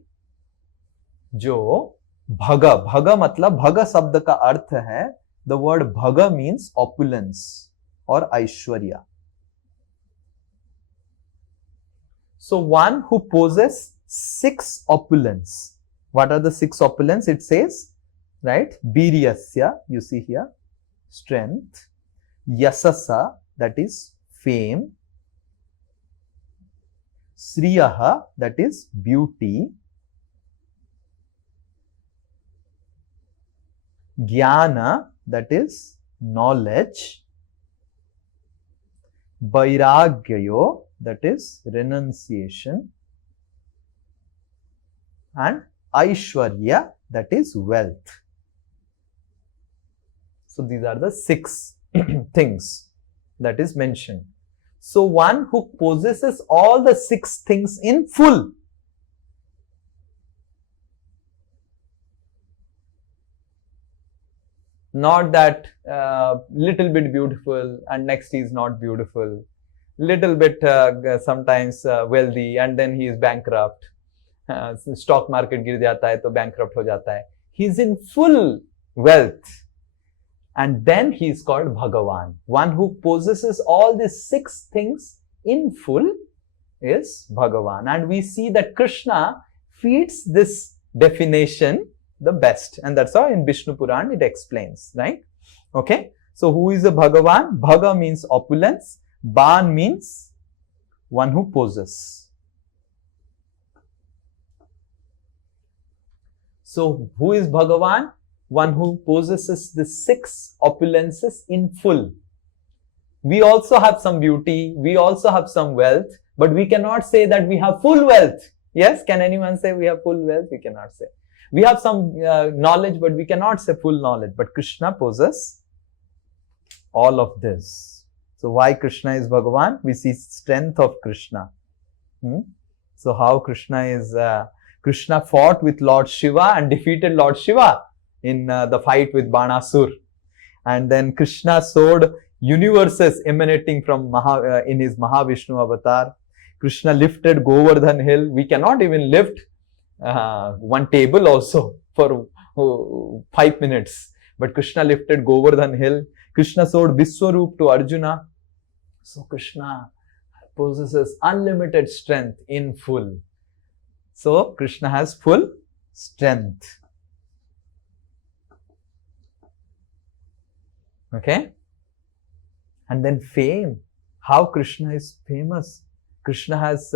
जो भगा, भगा मतलब भगा शब्द का अर्थ है, the word bhaga means opulence or aishwarya. So one who possesses 6 opulence. What are the 6 opulence? It says, right? Biryasya, you see here, strength. Yasasa, that is fame. Sriyaha, that is beauty. Jnana, that is knowledge. Vairagyayo, that is renunciation. And Aishwarya, that is wealth. So these are the 6 things that is mentioned. So one who possesses all the 6 things in full, not that little bit beautiful and next he is not beautiful, little bit sometimes wealthy and then he is bankrupt, stock market गिर जाता है तो bankrupt हो जाता है. He is in full wealth and then he is called Bhagavan. One who possesses all these 6 things in full is Bhagavan. And we see that Krishna fits this definition the best, and that's how in Vishnu Puran it explains, right? Okay, so who is a Bhagavan? Bhaga means opulence, Ban means one who possesses. So who is Bhagavan? One who possesses the 6 opulences in full. We also have some beauty, we also have some wealth, but we cannot say that we have full wealth. Yes, can anyone say we have full wealth? We cannot say. We have some knowledge, but we cannot say full knowledge. But Krishna possesses all of this. So why Krishna is Bhagavan? We see strength of Krishna. So how Krishna is, Krishna fought with Lord Shiva and defeated Lord Shiva in the fight with Banasur. And then Krishna sowed universes emanating from in his Mahavishnu avatar. Krishna lifted Govardhan hill. We cannot even lift one table also for 5 minutes. But Krishna lifted Govardhan hill. Krishna showed Viswarup to Arjuna. So Krishna possesses unlimited strength in full. So Krishna has full strength. Okay? And then fame. How Krishna is famous. Krishna has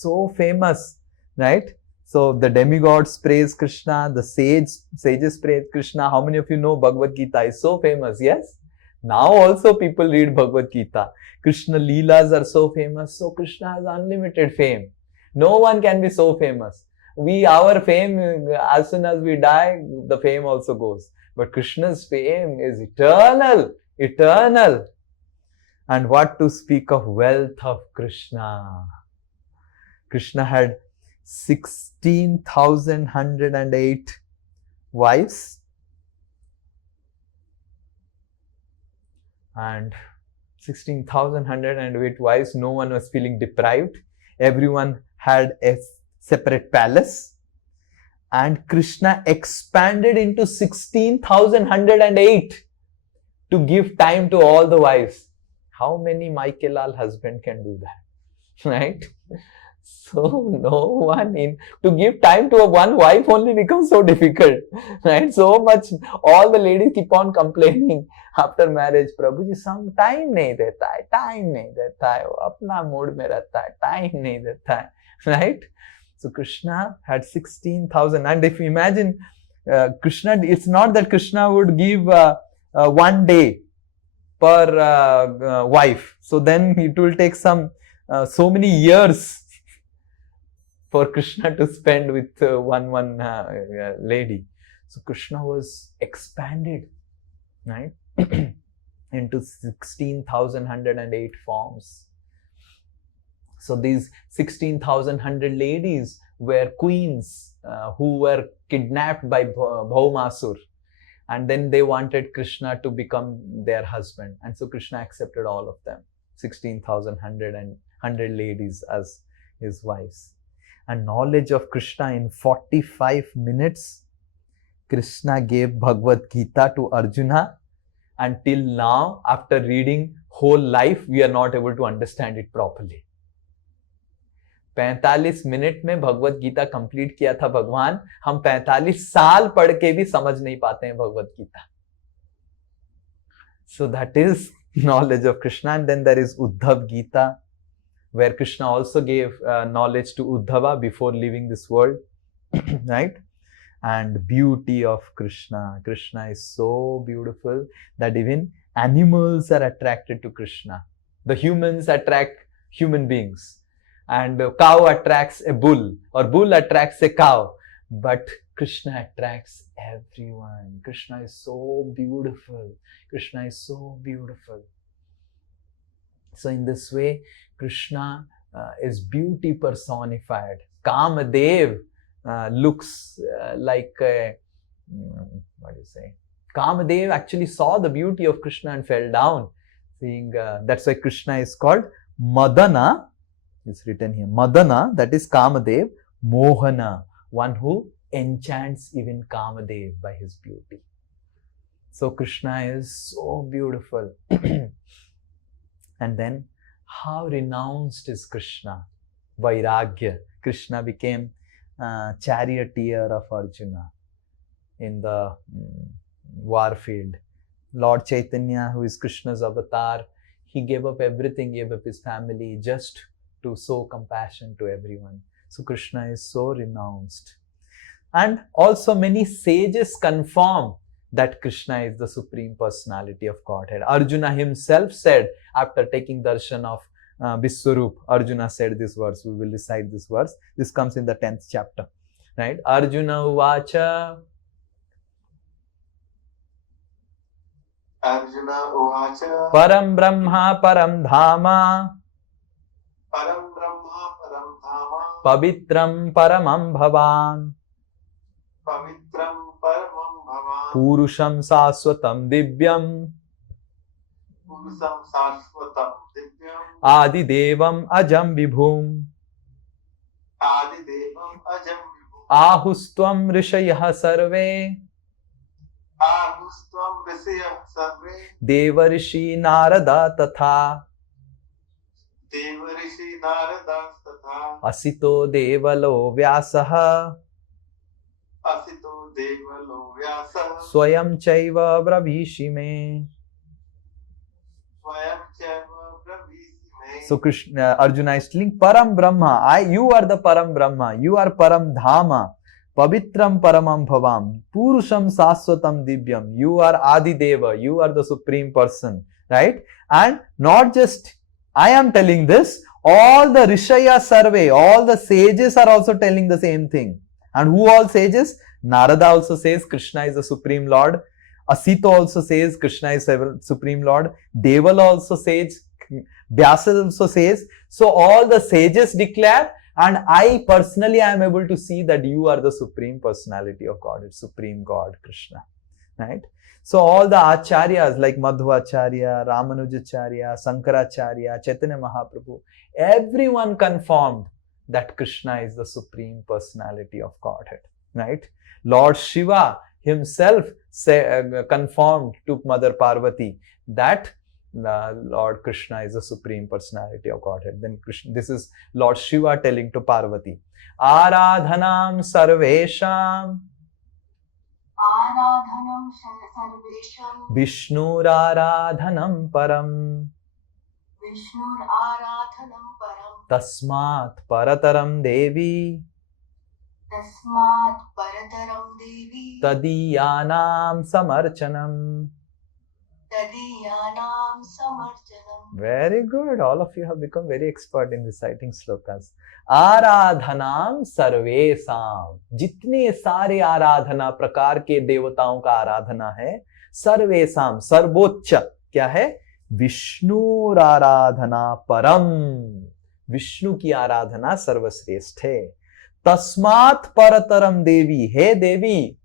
so famous, right? So the demigods praise Krishna, the sages praise Krishna. How many of you know Bhagavad Gita is so famous? Yes? Now also people read Bhagavad Gita. Krishna Leelas are so famous. So Krishna has unlimited fame. No one can be so famous. Our fame, as soon as we die, the fame also goes. But Krishna's fame is eternal. Eternal. And what to speak of wealth of Krishna? Krishna had 16,108 wives and 16,108 wives. No one was feeling deprived. Everyone had a separate palace. And Krishna expanded into 16,108 to give time to all the wives. How many Michaelal husband can do that? Right? So no one to give time to one wife only becomes so difficult, right? So much, all the ladies keep on complaining after marriage, Prabhuji, some time nahi deta hai, wo apna mood mein rehta hai, time nahi deta hai, right? So Krishna had 16,000, and if you imagine, Krishna, it's not that Krishna would give 1 day per wife. So then it will take so many years for Krishna to spend with one lady. So Krishna was expanded, right, into 16,108 forms. So these 16,100 ladies were queens who were kidnapped by Bhaumasur. And then they wanted Krishna to become their husband. And so Krishna accepted all of them, 16,100 ladies as his wives. And knowledge of Krishna in 45 minutes, Krishna gave Bhagavad Gita to Arjuna. Until now, after reading whole life, we are not able to understand it properly. 45 minute में Bhagavad Gita complete किया था भगवान. हम 45 साल पढ़ के भी समझ नहीं पाते हैं Bhagavad Gita. So that is knowledge of Krishna. And then there is Uddhav Gita, where Krishna also gave knowledge to Uddhava before leaving this world, right? And beauty of Krishna. Krishna is so beautiful that even animals are attracted to Krishna. The humans attract human beings. And a cow attracts a bull, or bull attracts a cow. But Krishna attracts everyone. Krishna is so beautiful. Krishna is so beautiful. So in this way, Krishna is beauty personified. Kamadev looks like a, what do you say? Kamadev actually saw the beauty of Krishna and fell down. Seeing, that's why Krishna is called Madana. It's written here. Madana, that is Kamadev. Mohana, one who enchants even Kamadev by his beauty. So Krishna is so beautiful. And then, how renounced is Krishna? Vairagya. Krishna became charioteer of Arjuna in the war field. Lord Chaitanya, who is Krishna's avatar, he gave up everything, gave up his family just to show compassion to everyone. So Krishna is so renounced. And also many sages confirm that Krishna is the Supreme Personality of Godhead. Arjuna himself said, after taking darshan of Vishwarup, Arjuna said this verse. We will recite this verse. This comes in the 10th chapter. Right? Arjuna uvacha. Arjuna uvacha. Param Brahma Param Dhama. Param Brahma Param Dhama. Pavitram Paramam Bhavan. Pavitram Paramam Bhavan. Purusham Saswatam Divyam. Purusham Saswatam Divyam. Adi Devam Ajam Vibhum. Adi Devam Ajam Vibhum. Ahustvam Rishayah Sarve. Ahustvam Pramustam Risya Sarve Devarishi Narada Tatha Devarishi Narada Tatha Asito Devalo Vyasaha Asito Devalo Vyasa Swayam Chaiva Bravishime. Swayam Chaiva Bravishime. So Krishna, Arjuna is telling Param Brahma, you are the Param Brahma, you are Param Dhama, Pavitram Paramam Bhavam, Purusham Saswatam Divyam, you are Adi Deva, you are the Supreme Person, right? And not just I am telling this, all the Rishaya survey, all the sages are also telling the same thing. And who all sages? Narada also says Krishna is the Supreme Lord. Asito also says Krishna is the Supreme Lord. Devala also says, Vyasa also says. So all the sages declare, and I personally am able to see that you are the Supreme Personality of God, it's Supreme God, Krishna, right? So all the acharyas like Madhvacharya, Ramanujacharya, Sankaracharya, Chaitanya Mahaprabhu, everyone confirmed that Krishna is the Supreme Personality of Godhead, right? Lord Shiva himself confirmed to Mother Parvati that Lord Krishna is the Supreme Personality of Godhead. Then Krishna, this is Lord Shiva telling to Parvati, Aradhanam Sarvesham Aradhanam Sarvesham Vishnur Aradhanam Param Vishnur Aradhanam Param Tasmat Parataram Devi Tasmat Parataram Devi Tadiyanam Samarchanam. Tadiyanam Samarjanam. Very good. All of you have become very expert in reciting slokas. आराधनाम सर्वेसाम, जितने सारे आराधना प्रकार के देवताओं का आराधना है, सर्वेसाम सर्वोच्च क्या है? विष्णु आराधना परम, विष्णु की आराधना सर्वश्रेष्ठ है। तस्मात् परतरम देवी, हे देवी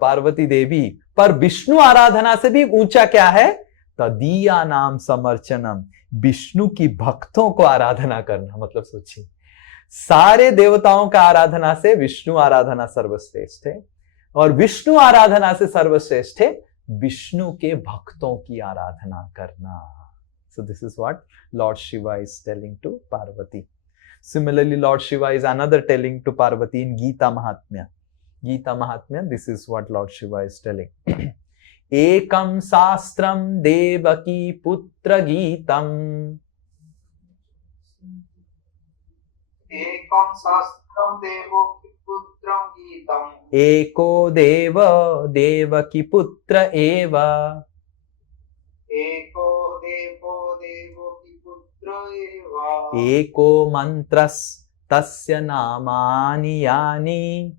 पार्वती देवी, पर विष्णु आराधना से भी ऊंचा क्या है? तदीया नाम समर्चनम, विष्णु की भक्तों को आराधना करना। मतलब सोचिए, सारे देवताओं का आराधना से विष्णु आराधना सर्वश्रेष्ठ है, और विष्णु आराधना से सर्वश्रेष्ठ है विष्णु के भक्तों की आराधना करना। So this is what Lord Shiva is telling to Parvati. Similarly, Lord Shiva is another telling to Parvati in Gita Mahatmya. Gita Mahatmya, this is what Lord Shiva is telling. Ekam sastram devaki putra gitam. Ekam sastram devaki putram gitam. Eko deva devaki putra eva. Eko devo devaki putra eva. Eko mantras tasya namani yani.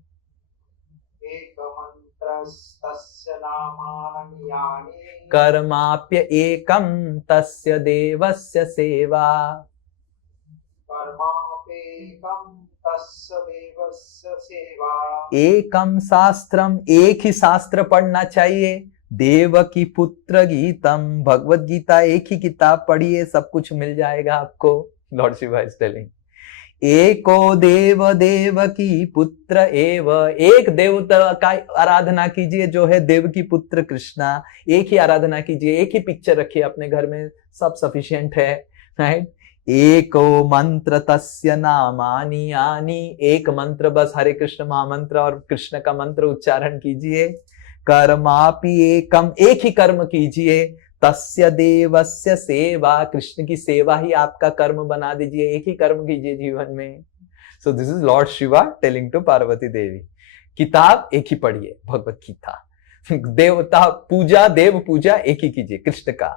Tasya namani yani. Karmapya ekam tasya devasya seva. Karmapya ekam tasya devasya seva. एकम शास्त्रम, एक ही शास्त्र पढ़ना चाहिए। देवकी पुत्र गीतम, भगवत गीता एक ही किताब पढ़िए, सब कुछ मिल जाएगा आपको। लॉर्ड शिवा इज टेलिंग एको देव देवकी पुत्र एव, एक देवता का आराधना कीजिए जो है देवकी पुत्र कृष्णा। एक ही आराधना कीजिए, एक ही पिक्चर रखिए अपने घर में, सब सफिशिएंट है, राइट। एको मंत्र तस्य नामानि यानि, एक मंत्र बस हरे कृष्ण महामंत्र और कृष्ण का मंत्र उच्चारण कीजिए। कर्मापि एकम, एक ही कर्म कीजिए। तस्य देवस्य सेवा, कृष्ण की सेवा ही आपका कर्म बना दीजिए, एक ही कर्म कीजिए जीवन में। So this is lord Shiva telling to Parvati Devi, किताब एक ही पढ़िए भगवत गीता, देवता पूजा, देव पूजा एक ही कीजिए कृष्ण का,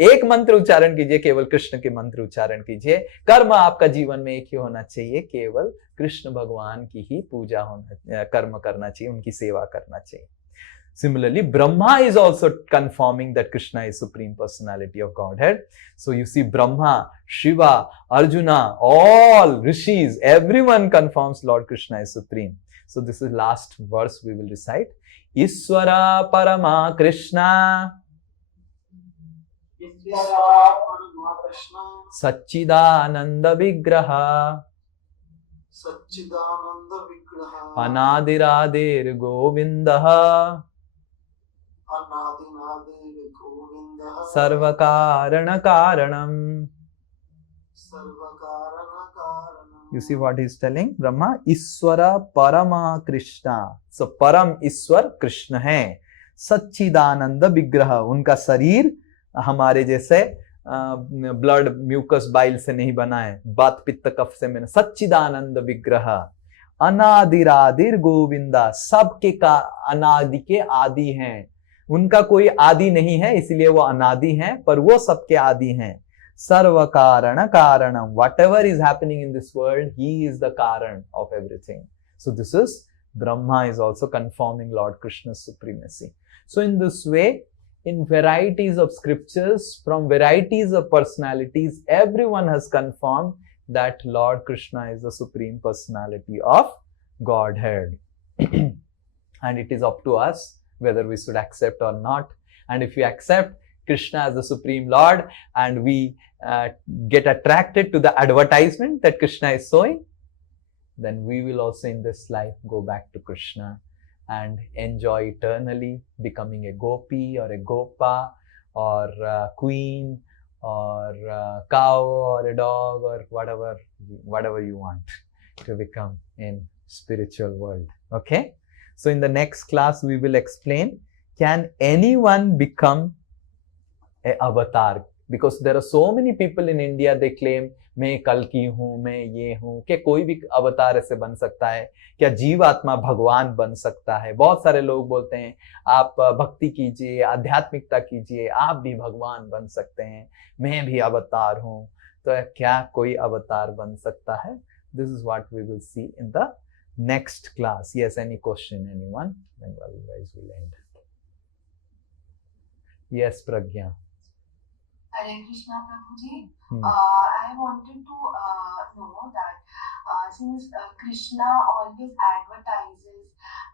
एक मंत्र उच्चारण कीजिए, केवल कृष्ण के मंत्र उच्चारण कीजिए। कर्म आपका जीवन में एक ही होना चाहिए, केवल कृष्ण भगवान की ही पूजा होना, कर्म करना चाहिए, उनकी सेवा करना चाहिए। Similarly, Brahma is also confirming that Krishna is Supreme Personality of Godhead. So you see Brahma, Shiva, Arjuna, all rishis, everyone confirms Lord Krishna is Supreme. So this is last verse we will recite. Iswara Parama Krishna Satchidananda Vigraha Satchidananda Vigraha Anadiradir Govindaha Anadinadir Govinda Sarvakarana Karanam. Sarvakarana Karanam. You see what he's telling? Brahma, Iswara Parama Krishna. So Param Iswar Krishna hai. सच्चिदानंद विग्रह, उनका शरीर हमारे जैसे blood mucus bile से नहीं बना है, बात पित्त कफ से मैंने, सच्चिदानंद विग्रह, अनादिरादिर गोविंदा, सबके का अनादि के आदि हैं, उनका कोई आदि नहीं है इसलिए वो अनादि हैं, पर वो सबके आदि हैं। सर्व कारण कारणम, what ever is happening in this world, he is the कारण of everything. So this is Brahma is also confirming Lord Krishna's supremacy. So in this way, in varieties of scriptures, from varieties of personalities, everyone has confirmed that Lord Krishna is the supreme personality of Godhead. And it is up to us whether we should accept or not. And if we accept Krishna as the supreme Lord and we get attracted to the advertisement that Krishna is showing, then we will also in this life go back to Krishna and enjoy eternally, becoming a gopi or a gopa or a queen or a cow or a dog or whatever you want to become in spiritual world. Okay? So in the next class we will explain, can anyone become a avatar? Because there are so many people in India, they claim मैं कल्कि हूँ, मैं ये हूँ, क्या कोई भी अवतार ऐसे बन सकता है? क्या जीवात्मा भगवान बन सकता है? बहुत सारे लोग बोलते हैं आप भक्ति कीजिए, आध्यात्मिकता कीजिए, आप भी भगवान बन सकते हैं, मैं भी अवतार हूँ. तो क्या कोई अवतार बन सकता है? This is what we will see in the next class. Yes, any question, anyone? Then otherwise we'll end. Yes, Pragya. Hare Krishna Prabhuji. I wanted to know that since Krishna always advertises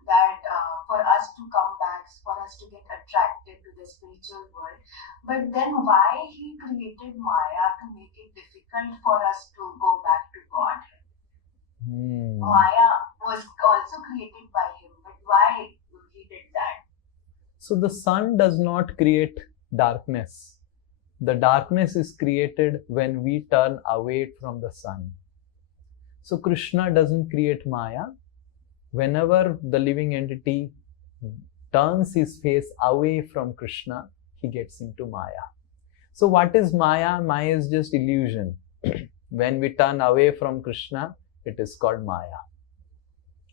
that for us to come back, for us to get attracted to the spiritual world, but then why he created Maya to make it difficult for us to go back to God? Maya was also created by him, but why he did that? So the sun does not create darkness. The darkness is created when we turn away from the sun. So Krishna doesn't create Maya. Whenever the living entity turns his face away from Krishna, he gets into Maya. So what is Maya? Maya is just illusion. When we turn away from Krishna, it is called Maya.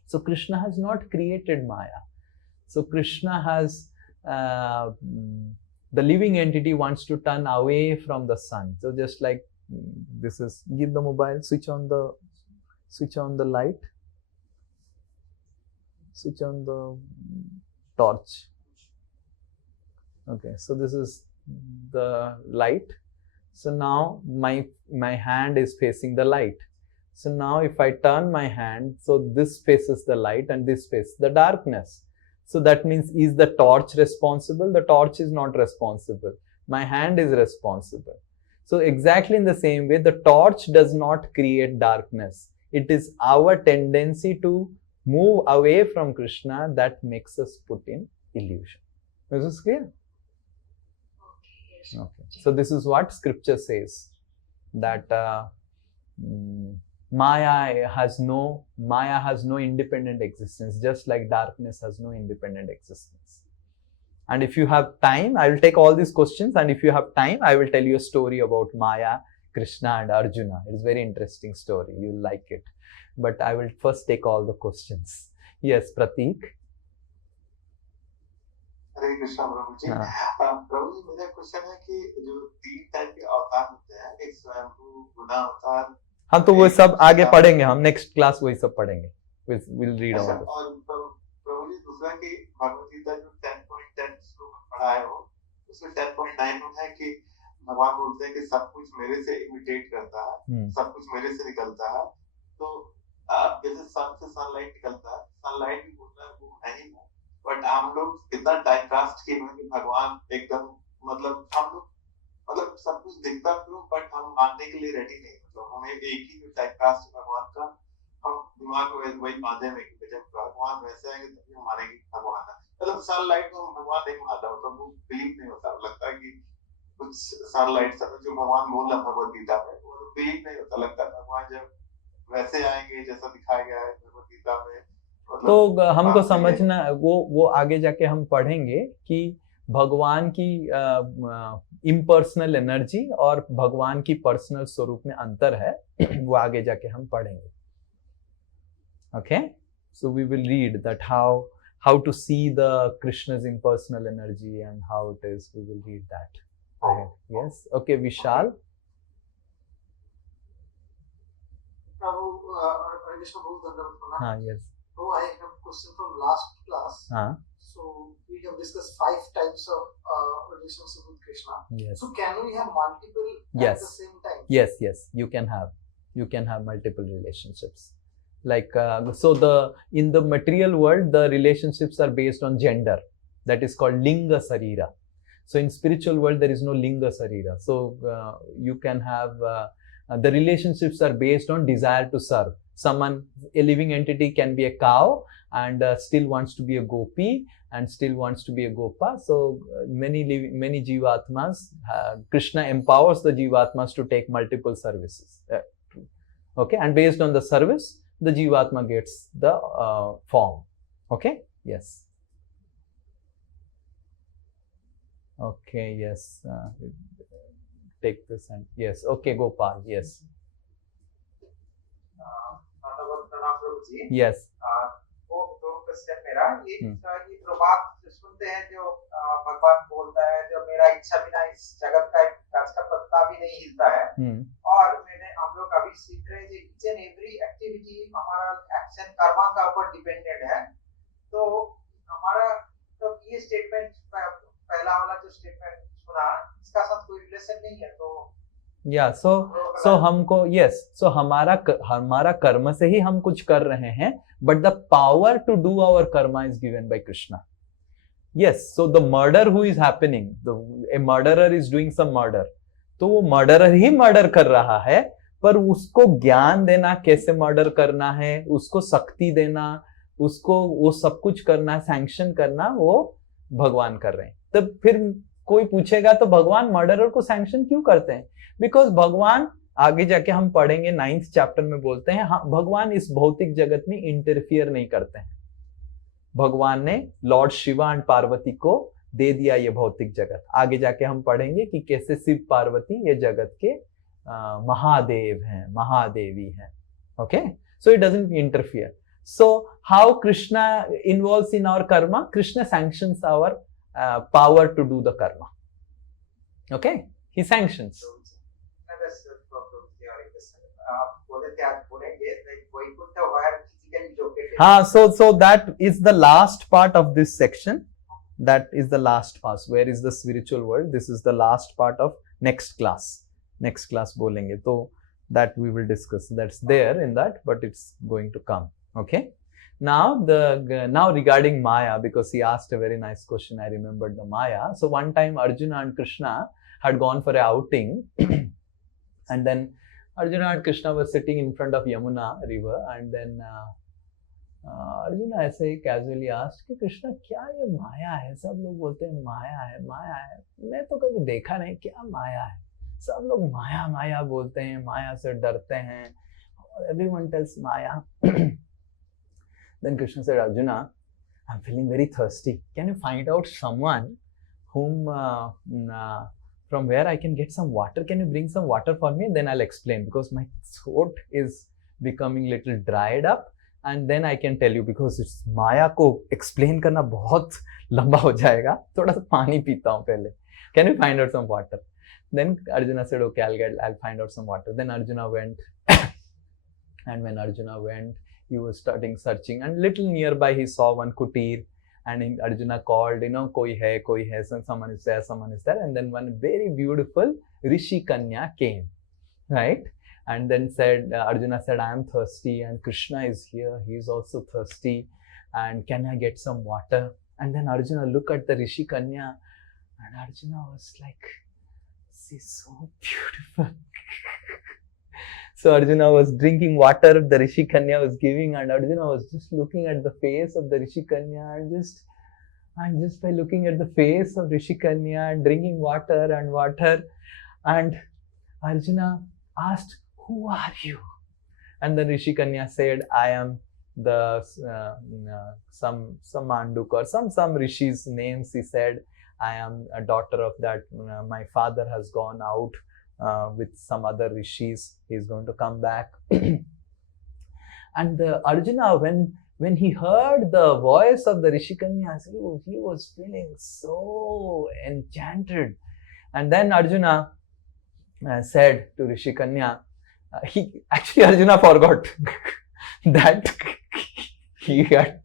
So Krishna has not created Maya. So Krishna has the living entity wants to turn away from the sun. So just like this is, give the mobile, switch on the light, switch on the torch. Okay, so this is the light. So now my hand is facing the light. So now if I turn my hand, so this faces the light and this faces the darkness. So that means, is the torch responsible? The torch is not responsible. My hand is responsible. So exactly in the same way, the torch does not create darkness. It is our tendency to move away from Krishna that makes us put in illusion. Is this clear? Okay. So this is what scripture says, that Maya has no independent existence, just like darkness has no independent existence. And if you have time, I will take all these questions, and if you have time, I will tell you a story about Maya, Krishna and Arjuna. It is a very interesting story. You will like it. But I will first take all the questions. Yes, Pratik. हरे कृष्णा प्रभु जी. प्रभु जी, मेरा question है कि जो 3 type के अवतार होते हैं, एक स्वयंभू, गुना अवतार. हाँ, तो वो सब आगे पढ़ेंगे हम, नेक्स्ट क्लास वही सब पढ़ेंगे. We'll read all this. और प्रभु जी, दूसरा कि भगवद गीता जो 10.10 श्लोक पढ़ा है, वो उसमें 10.9 में है कि भगवान बोलते हैं कि सब कुछ मेरे से इमिटेट करता है, सब कुछ मेरे से निकलता है. तो जैसे सन से सनलाइट निकलता है, सनलाइट भी बोलता है वो मैं ही हूँ. बट हम लोग इतना टाइपकास्ट किए हैं कि भगवान एकदम हम लोग सब कुछ दिखता है, बट हम मानने के लिए रेडी नहीं. हमें एक ही जो टाइपकास्ट भगवान का, हम दिमाग में वही बांधे में कि जब भगवान वैसे आएंगे तभी हम मानेंगे भगवान है. मतलब सनलाइट को भगवान नहीं मानता, मतलब वो बिलीव नहीं होता, लगता है कि कुछ सनलाइट जो भगवान बोल रहा भगवद गीता में वो बिलीव नहीं होता, लगता है भगवान जब वैसे आएंगे जैसा दिखाया गया है भगवद गीता में, तो मतलब हमको समझना वो आगे जाके हम पढ़ेंगे कि भगवान की इम्पर्सनल एनर्जी और भगवान की पर्सनल स्वरूप में अंतर है, वो आगे जाके हम पढ़ेंगे. Okay, so we will read that how to see the Krishna's impersonal energy and how it is. We will read that. Yes. Okay, Vishal. Prabhu, Krishna Bhagavat Dandavata Pranam. Yes. So I have a question from last class. So we have discussed 5 types of relationship with Krishna. Yes. So can we have multiple at the same time? Yes. You can have multiple relationships. Like so in the material world the relationships are based on gender, that is called linga sarira. So in spiritual world there is no linga sarira, so you can have the relationships are based on desire to serve someone. A living entity can be a cow and still wants to be a gopi and still wants to be a gopa. So many jivatmas, Krishna empowers the jivatmas to take multiple services, okay, and based on the service the Jivatma gets the form. Okay? Yes. Okay, yes. Take this and yes. Okay, Gopal. Yes. Yes. वो दो question मेरा ये प्रभात सुनते हैं जो भगवान बोलता है जो मेरा इच्छा बिना इस जगत का एक गाछ का पत्ता भी नहीं हिलता है, और मैंने हम लोग अभी सीख रहे हैं ईच एंड एवरी एक्टिविटी हमारा एक्शन कर्मा का ऊपर डिपेंडेंट है. तो हमारा तो ये स्टेटमेंट पहला वाला जो स्टेटमेंट सुना इसका साथ कोई रिलेशन नहीं है. तो या सो हमको सो हमारा कर्म से ही हम कुछ कर रहे हैं, but the power to do our karma is given by Krishna. Yes, so the murder who is happening, a murderer is doing some murder, तो वो मर्डरर ही मर्डर कर रहा है, पर उसको ज्ञान देना कैसे मर्डर करना है, उसको शक्ति देना, उसको वो सब कुछ करना, सैंक्शन करना, वो भगवान कर रहे हैं. तब फिर कोई पूछेगा तो भगवान मर्डरर को सैंक्शन क्यों करते हैं? बिकॉज भगवान आगे जाके हम पढ़ेंगे 9th चैप्टर में बोलते हैं, हाँ, भगवान इस भौतिक जगत में इंटरफियर नहीं करते हैं. भगवान ने लॉर्ड शिवा एंड पार्वती को दे दिया ये भौतिक जगत. आगे जाके हम पढ़ेंगे कि कैसे शिव पार्वती ये जगत के महादेव हैं, महादेवी हैं. Okay, so it doesn't interfere. So how Krishna involves in our karma? Krishna sanctions our power to do the karma. Okay, he sanctions. हाँ, so that is the last part of this section. That is the last part. Where is the spiritual world? This is the last part of next class. Next class बोलेंगे, तो that we will discuss. That's there in that, but it's going to come. Okay. Now regarding Maya, because he asked a very nice question, I remembered the Maya. So one time Arjuna and Krishna had gone for a outing, and then Arjuna and Krishna were sitting in front of Yamuna river, and then Arjun ऐसे ही casually asked कि कृष्णा क्या ये माया है? सब लोग बोलते हैं माया है, माया है. मैं तो कभी देखा नहीं, क्या माया है? सब लोग माया माया बोलते हैं, माया से डरते हैं. Everyone tells Maya. Then Krishna said, Arjuna, I'm feeling very thirsty. Can you find out someone whom from where I can get some water? Can you bring some water for me? Then I'll explain, because my throat is becoming little dried up. And then I can tell you, because it's माया को explain करना बहुत लंबा हो जाएगा. थोड़ा सा पानी पीता हूँ पहले. Can you find out some water? Then Arjuna said, okay, I'll find out some water. Then Arjuna went. And when Arjuna went, he was starting searching. And little nearby, he saw one kutir. And Arjuna called, koi hai, someone is there, someone is there. And then one very beautiful Rishi Kanya came, right? And then Arjuna said, I am thirsty, and Krishna is here, he is also thirsty, and can I get some water? And then Arjuna looked at the Rishi Kanya, and Arjuna was like, she's so beautiful. So Arjuna was drinking water the Rishi Kanya was giving, and Arjuna was just looking at the face of the Rishi Kanya and just And just by looking at the face of Rishi Kanya and drinking water, and Arjuna asked, "Who are you?" And then Rishi Kanya said, "I am the some Manduk or some Rishi's names." He said, "I am a daughter of that. My father has gone out with some other Rishis. He is going to come back." And Arjuna, when he heard the voice of the Rishi Kanya, he was feeling so enchanted. And then Arjuna said to Rishi Kanya, Arjuna forgot that he had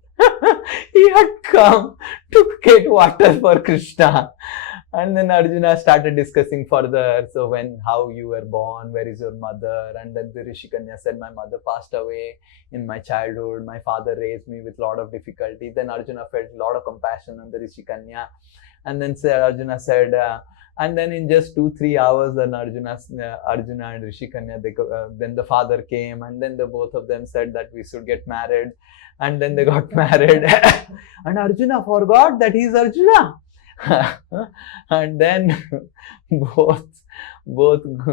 come to get water for Krishna. And then Arjuna started discussing further. So how you were born, where is your mother? And then the Rishi Kanya said, my mother passed away in my childhood. My father raised me with a lot of difficulty. Then Arjuna felt a lot of compassion on the Rishi Kanya. And then Arjuna said, and then in just 2-3 hours, then Arjuna and Rishi Kanya, then the father came, and then the both of them said that we should get married. And then they got married. And Arjuna forgot that he is Arjuna. And then both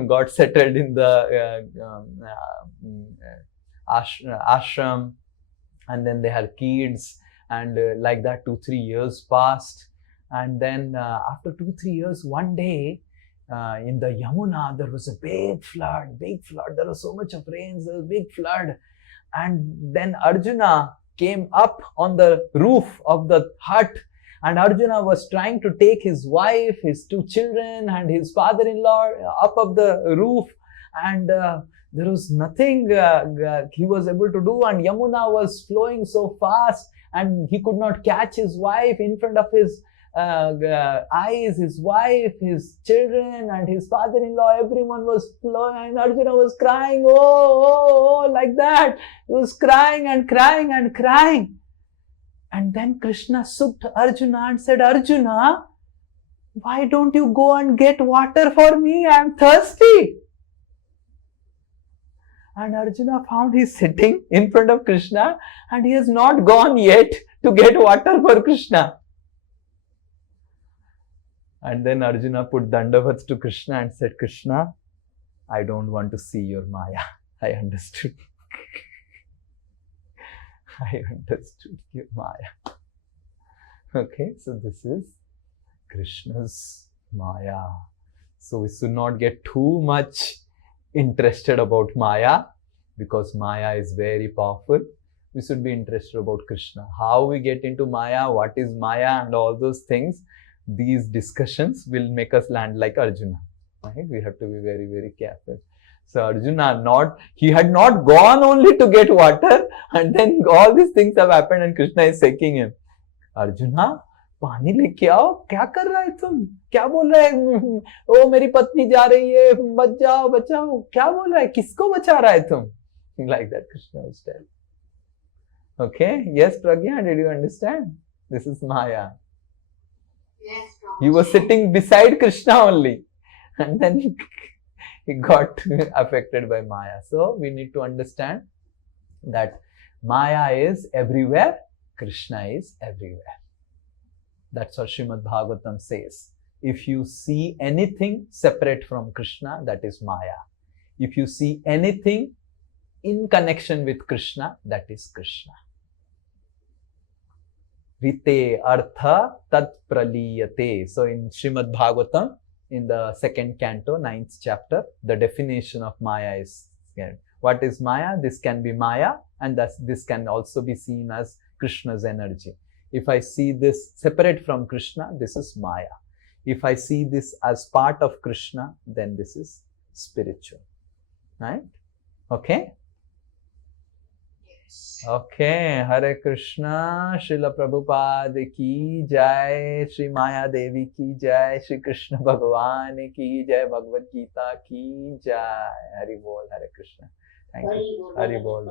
got settled in the ashram, and then they had kids, and like that 2-3 years passed. And then after 2-3 years, one day in the Yamuna, there was a big flood. There was so much of rains, there was a big flood. And then Arjuna came up on the roof of the hut, and Arjuna was trying to take his wife, his 2 children, and his father-in-law up of the roof. And there was nothing he was able to do. And Yamuna was flowing so fast, and he could not catch his wife in front of his eyes. His wife, his children, and his father-in-law, everyone was flowing, and Arjuna was crying, oh, like that. He was crying and crying and crying. And then Krishna looked at Arjuna and said, Arjuna, why don't you go and get water for me? I am thirsty. And Arjuna found he's sitting in front of Krishna, and he has not gone yet to get water for Krishna. And then Arjuna put dandavats to Krishna and said, Krishna, I don't want to see your Maya. I understood. I understood your Maya. Okay, so this is Krishna's Maya. So we should not get too much interested about Maya, because Maya is very powerful. We should be interested about Krishna. How we get into Maya, what is Maya, and all those things, these discussions will make us land like Arjuna. Right? We have to be very, very careful. So Arjuna, he had not gone only to get water, and then all these things have happened and Krishna is shaking him. Arjuna, पानी लेके आओ, क्या कर रहा है तुम? क्या बोल रहा है? ओ मेरी पत्नी जा रही है, बच जाओ, बचाओ. क्या बोल रहा है? किसको बचा रहा है तुम? Like that Krishna was telling. Okay, yes Pragya, did you understand? This is Maya. Yes, He was sitting beside Krishna only, and then he got affected by Maya. So we need to understand that Maya is everywhere, Krishna is everywhere. That's what Srimad Bhagavatam says. If you see anything separate from Krishna, that is Maya. If you see anything in connection with Krishna, that is Krishna. Rite artha tat praliyate. So in Srimad Bhagavatam, in the 2nd canto, 9th chapter, the definition of Maya is given. What is Maya? This can be Maya, and this can also be seen as Krishna's energy. If I see this separate from Krishna, this is Maya. If I see this as part of Krishna, then this is spiritual. Right? Okay? yes. Okay. Hare Krishna. Srila Prabhupada ki jai. Shri Maya Devi ki jai. Shri Krishna Bhagavan ki jai. Bhagavad Gita ki jai. Hari Bol. Hare Krishna. Thank you. Hari Bol.